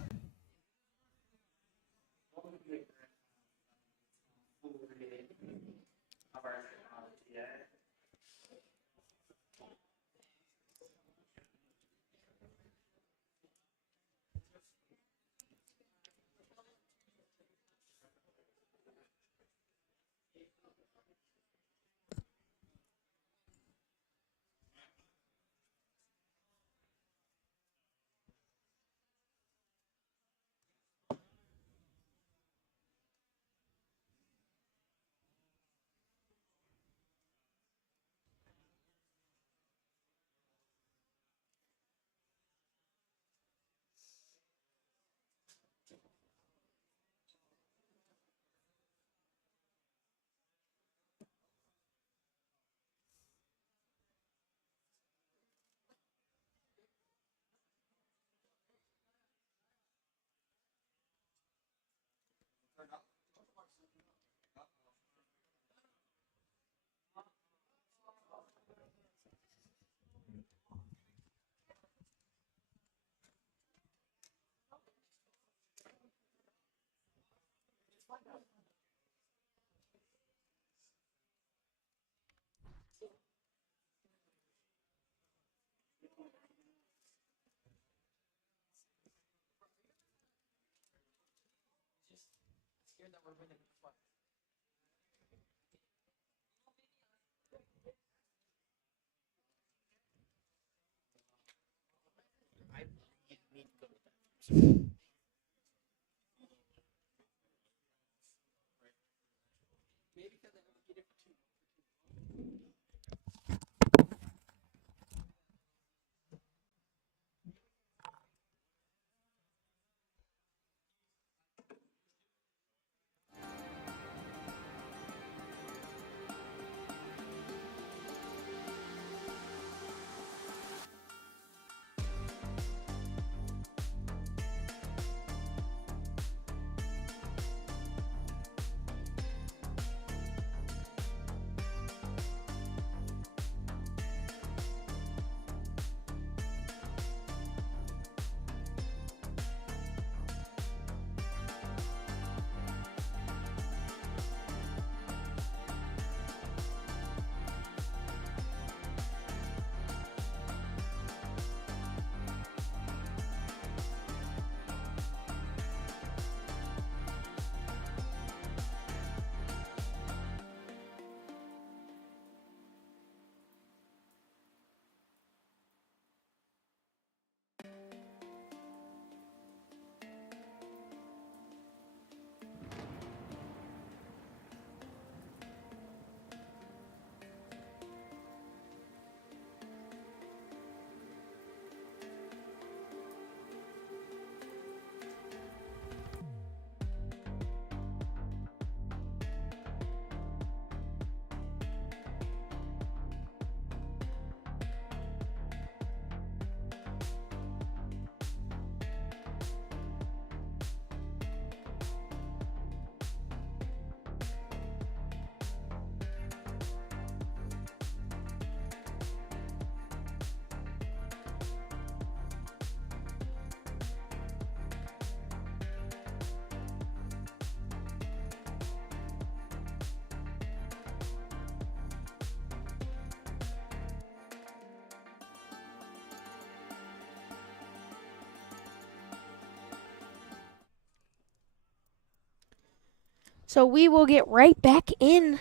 So we will get right back in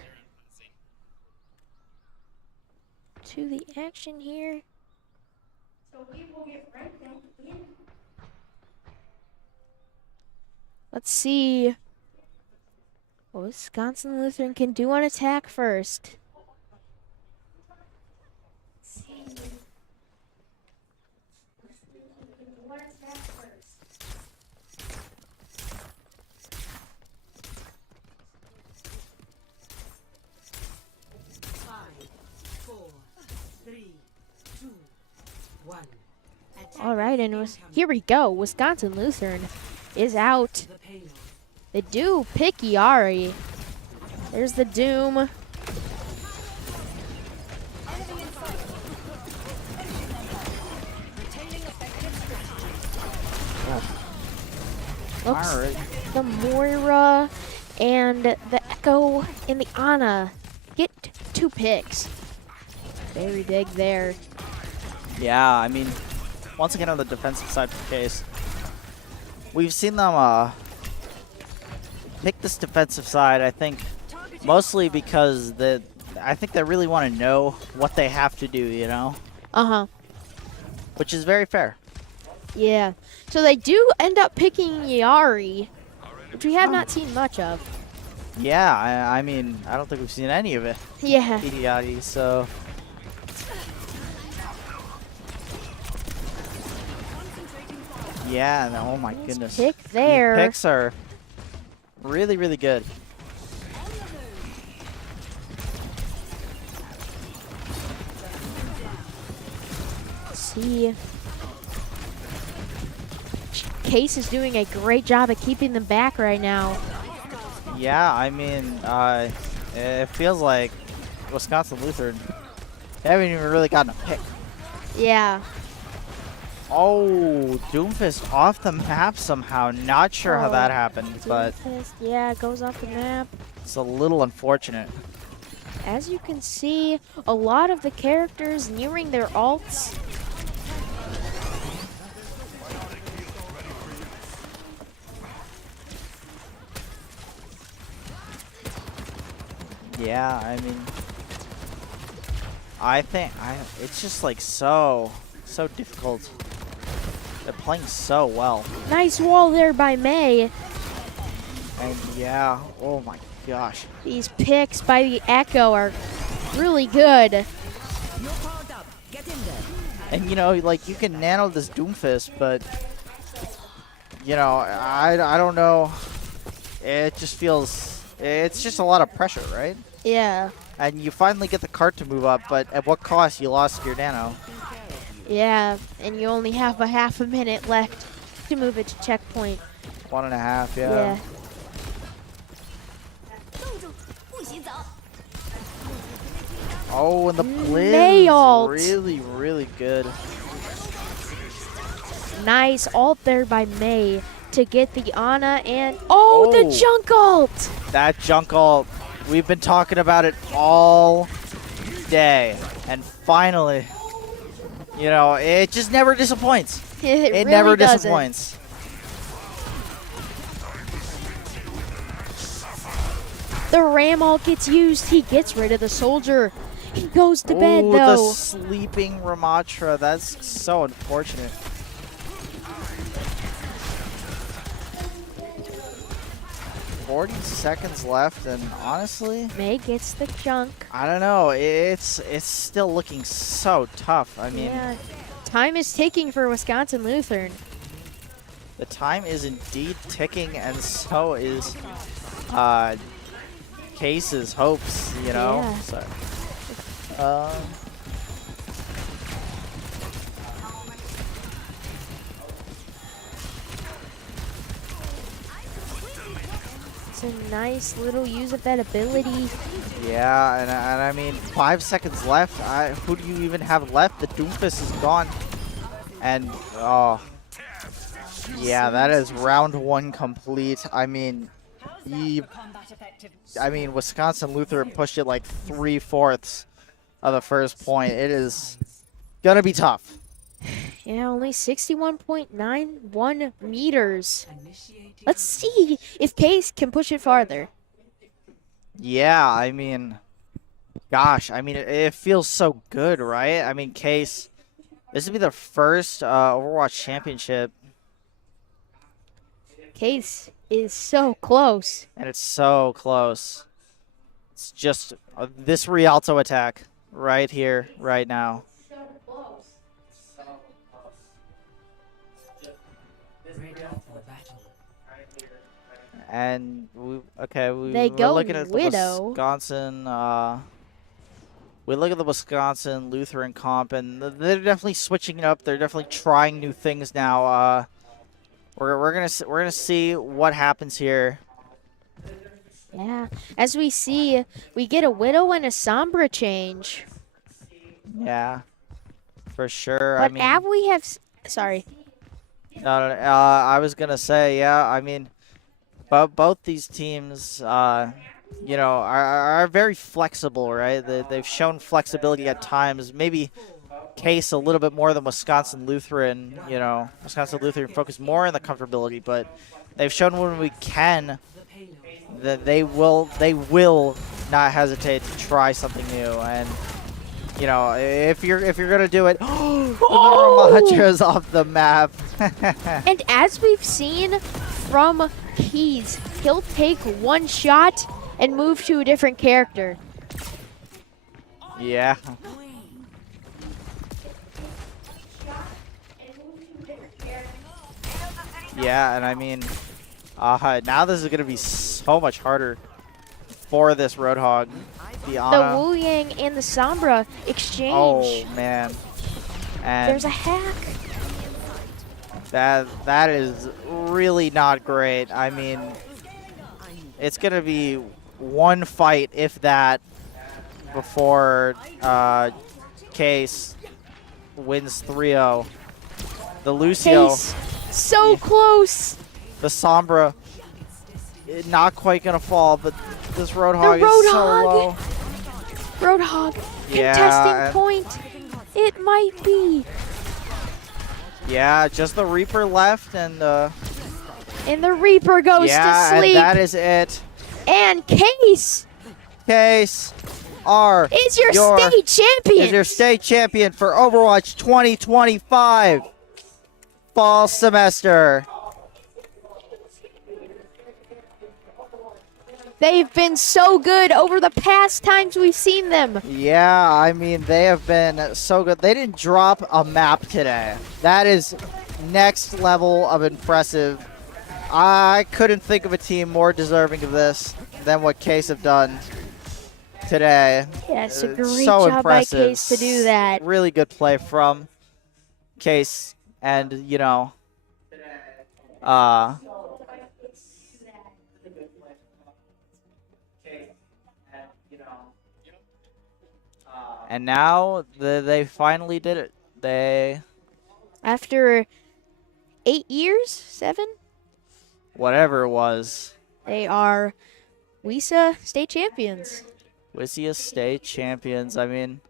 to the action here. Let's see what Wisconsin Lutheran can do on attack first. Five, four, three, two, one. All right, and here we go. Wisconsin Lutheran is out. The payload. They do pick Yari. There's the Doom. Looks Alright. the Moira and the Echo and the Ana get 2 picks. Very big there. Yeah, I mean, once again on the defensive side for Case, we've seen them pick this defensive side, I think, mostly because I think they really want to know what they have to do, you know? Uh-huh. Which is very fair. Yeah. So they do end up picking Yari, which we have not seen much of. Yeah, I mean, I don't think we've seen any of it. Yeah. Idioti, so... Yeah, and oh my goodness. Pick there. These picks are really, really good. Let's see. Case is doing a great job at keeping them back right now. Yeah, I mean, it feels like Wisconsin Lutheran, they haven't even really gotten a pick. Yeah. Oh, Doomfist off the map somehow. Not sure how that happened, but Yeah, it goes off the map. it's a little unfortunate. As you can see, a lot of the characters nearing their alts. Yeah, I mean, I think it's just like so difficult. They're playing so well. Nice wall there by May. And yeah, oh my gosh. These picks by the Echo are really good. You're powered up. Get in there. And you know, like you can nano this Doomfist, but you know, I don't know. It just feels, it's just a lot of pressure, right? Yeah. And you finally get the cart to move up, but at what cost? You lost your nano. Yeah, and you only have a half a minute left to move it to checkpoint. 1.5, yeah. Yeah. Oh, and the blitz, Nailed. really, really good. Nice ult there by May to get the Ana and the Oh. junk ult. That junk ult, we've been talking about it all day, and finally, you know, it just never disappoints. It really never doesn't. disappoints. The Ram ult gets used. He gets rid of the soldier. He goes to bed Ooh, though. the sleeping Ramatra, that's so unfortunate. $40 left, and honestly, May gets the junk. I don't know. It's still looking so tough. I mean, Yeah. Time is ticking for Wisconsin Lutheran. the time is indeed ticking, and so is Case's hopes. You know. Yeah. So, It's a nice little use of that ability. yeah, and I mean, 5 seconds left. Who do you even have left? The Doomfist is gone, and oh, yeah, that is round 1 complete. I mean, Wisconsin Lutheran pushed it like 3/4 of the first point. It is gonna be tough. Yeah, only 61.91 meters. Initiating. Let's see if Case can push it farther. Yeah, I mean, gosh, I mean, it feels so good, right? I mean, Case, this would be the first Overwatch championship, Case is so close. and it's so close. It's just this Rialto attack right here, right now. Ready for battle. And They we're go looking at the Widow. Wisconsin. We look at the Wisconsin Lutheran comp, and they're definitely switching it up. They're definitely trying new things now. We're gonna see what happens here. Yeah. As we see, we get a Widow and a Sombra change. Yeah, for sure. But I mean, we have. Sorry. no, I was gonna say, yeah. I mean, both these teams, you know, are very flexible, right? They've shown flexibility at times. Maybe Case a little bit more than Wisconsin Lutheran. You know, Wisconsin Lutheran focus more on the comfortability, but they've shown when we can that they will not hesitate to try something new. And you know, if you're gonna do it, Mahatra's off the map. And as we've seen from Keys, he'll take one shot and move to a different character. Yeah. Yeah, and I mean, now this is gonna be so much harder for this Roadhog. The Wu Yang and the Sombra exchange. Oh man, and There's a hack. that is really not great. I mean, it's gonna be one fight, if that, before Case wins 3-0. The Lucio, Case, so close. the Sombra, not quite gonna fall, but this Roadhog is so Roadhog. low. Roadhog, Yeah, contesting and- point. It might be. Yeah, just the Reaper left, and And the Reaper goes yeah, to sleep. and that is it. And Case Case R is your state champion. is your state champion for Overwatch 2025 fall semester. They've been so good over the past times we've seen them. Yeah, I mean, they have been so good. They didn't drop a map today. That is next level of impressive. I couldn't think of a team more deserving of this than what Case have done today. Yeah, it's a great So job impressive. by Case to do that. Really good play from Case, and you know, and now they finally did it. They, After 8 years, 7, whatever it was, they are WIHSEA state champions. WIHSEA state champions. I mean,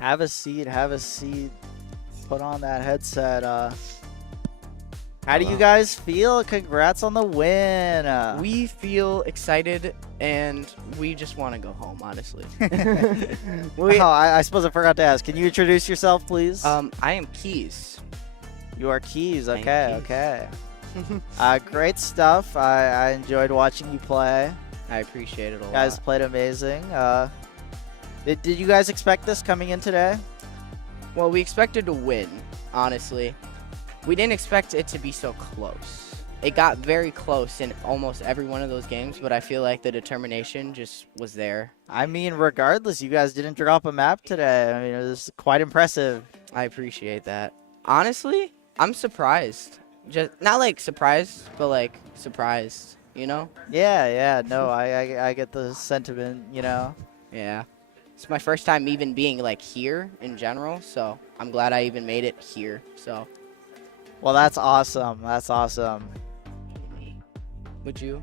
Have a seat. Have a seat. Put on that headset. How do you Hello. guys feel? Congrats on the win. We feel excited and we just want to go home, honestly. I suppose I forgot to ask. Can you introduce yourself, please? I am Keys. You are Keys. I'm Okay, Keys. okay. Great stuff. I enjoyed watching you play. I appreciate it a You guys lot. played amazing. Did you guys expect this coming in today? Well, we expected to win, honestly. We didn't expect it to be so close. It got very close in almost every one of those games, but I feel like the determination just was there. I mean, regardless, you guys didn't drop a map today. I mean, it was quite impressive. I appreciate that. Honestly, I'm surprised. Just not like surprised, but like surprised, you know? Yeah, no, I get the sentiment, you know. Yeah. It's my first time even being like here in general, so I'm glad I even made it here. So, Well, that's awesome. That's awesome. would you?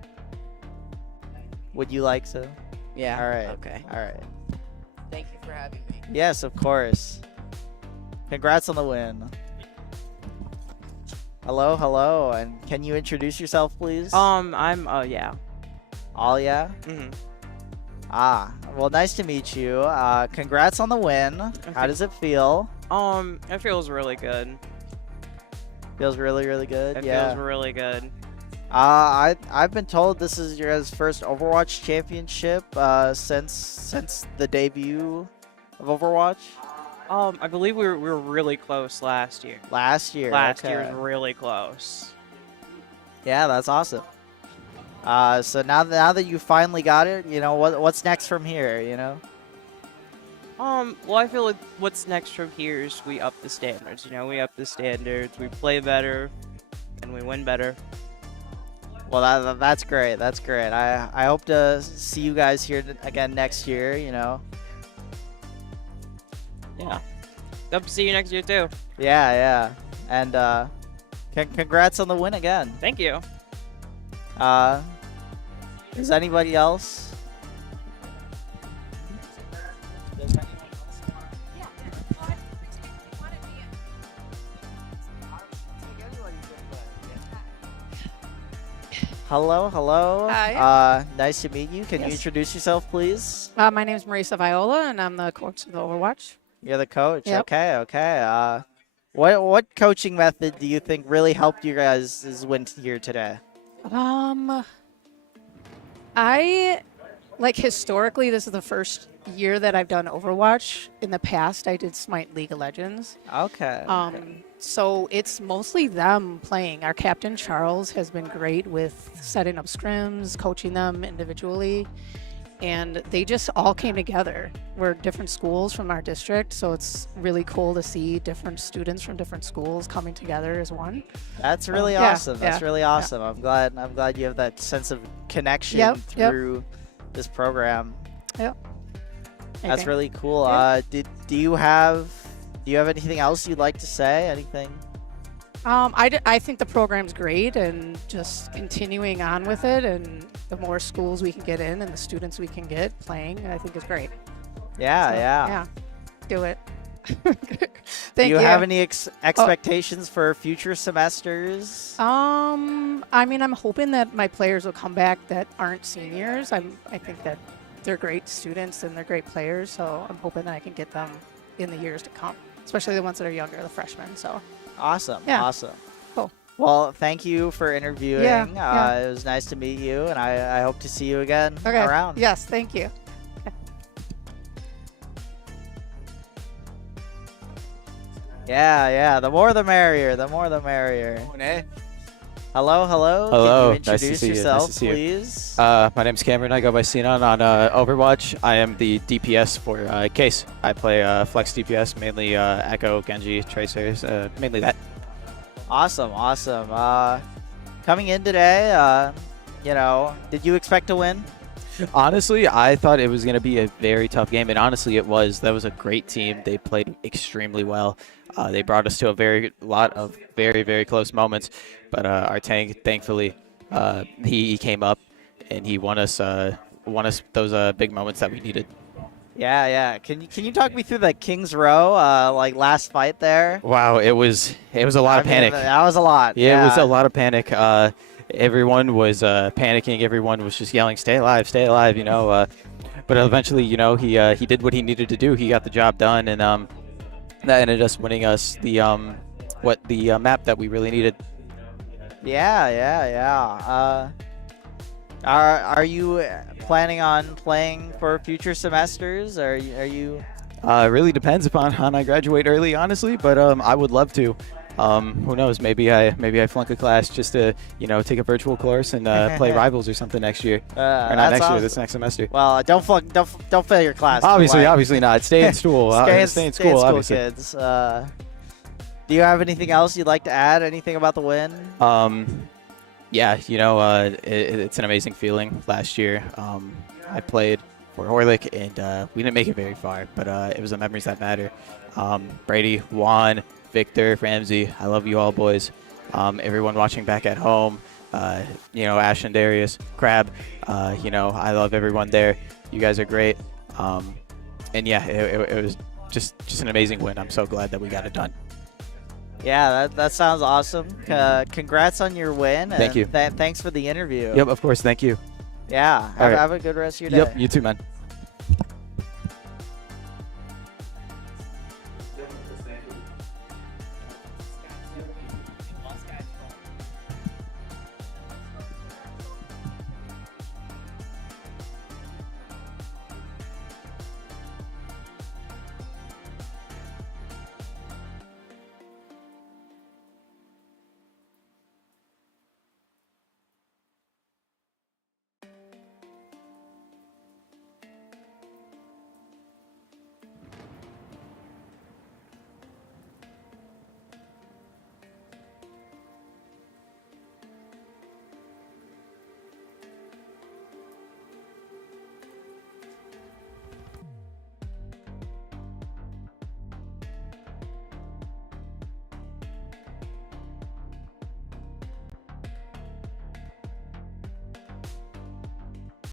Would you like to? Yeah. All right. Okay. All right. Thank you for having me. Yes, of course. Congrats on the win. Hello, and can you introduce yourself, please? Yeah. Alia? Mm-hmm. Well, nice to meet you. Congrats on the win. How does it feel? It feels really good. Feels really, really good. It Yeah. feels really good. I've been told this is your guys' first Overwatch championship since the debut of Overwatch I believe we were really close last year. last year. Last okay. year was really close. Yeah, that's awesome. So now that you finally got it, you know what's next from here, you know? Well, I feel like what's next from here is we up the standards. You know, we up the standards. We play better, and we win better. Well, that's great. That's great. I hope to see you guys here again next year, you know? Yeah. Hope to see you next year too. Yeah. And congrats on the win again. Thank you. Is anybody else? Hello. Nice to meet you. Can you Yes. introduce yourself, please? My name is Marisa Viola, and I'm the coach of the Overwatch. You're the coach. Yep. Okay. What coaching method do you think really helped you guys' win here today? I historically, this is the first year that I've done Overwatch. In the past, I did Smite League of Legends. Okay. So it's mostly them playing. Our captain Charles has been great with setting up scrims, coaching them individually, and they just all came together. We're different schools from our district, so it's really cool to see different students from different schools coming together as one. That's really yeah, awesome. That's yeah, really awesome. I'm glad you have that sense of connection Yep. through this program. Yep. That's Okay. really cool. Yeah. Do you have anything else you'd like to say? Anything? I think the program's great, and just continuing on with it, and the more schools we can get in and the students we can get playing, I think is great. Yeah, So, yeah. Yeah. Do it. Do Thank you you. have any expectations for future semesters? I mean, I'm hoping that my players will come back that aren't seniors. I think that they're great students and they're great players, so I'm hoping that I can get them in the years to come, especially the ones that are younger, the freshmen. So Awesome. Yeah. Awesome. Cool. Well, thank you for interviewing. Yeah. It was nice to meet you, and I hope to see you again okay. around. Yes, thank you. Yeah. The more the merrier. The more the merrier. Hello. Hello, Can you nice to introduce see you, nice yourself, to see you. please? My name's Cameron. I go by Sinon on Overwatch. I am the DPS for Case. I play Flex DPS, mainly Echo, Genji, Tracers, mainly that. Awesome. Coming in today, did you expect to win? Honestly, I thought it was going to be a very tough game, and honestly, it was. That was a great team. They played extremely well. They brought us to a lot of very, very close moments, but our tank, thankfully, he came up and he won us those big moments that we needed. Yeah. Can you talk me through the King's Row like last fight there? Wow, it was a lot of panic. That was a lot. Yeah, it was a lot of panic. Everyone was panicking. Everyone was just yelling, "Stay alive, stay alive!" But eventually, he did what he needed to do. He got the job done, and that ended us winning us the map that we really needed. Yeah. Are you planning on playing for future semesters? Are you? It really depends upon how I graduate early, honestly. But I would love to. Who knows? Maybe I flunk a class just to take a virtual course and play Rivals or something next year. Or not next year. This next semester. Well, don't fail your class. Obviously not. Stay in school. Stay in school, obviously. Kids. Do you have anything else you'd like to add? Anything about the win? Yeah, it's an amazing feeling. Last year, I played for Horlick, and we didn't make it very far, but it was the memories that matter. Brady, Juan, Victor, Ramsey, I love you all, boys. Everyone watching back at home, Ash and Darius, Crab, I love everyone there. You guys are great. And yeah, it was just an amazing win. I'm so glad that we got it done. Yeah, that sounds awesome. Congrats on your win. Thank you. Thanks for the interview. Yep, of course. Thank you. Yeah, have a good rest of your day. Yep, you too, man.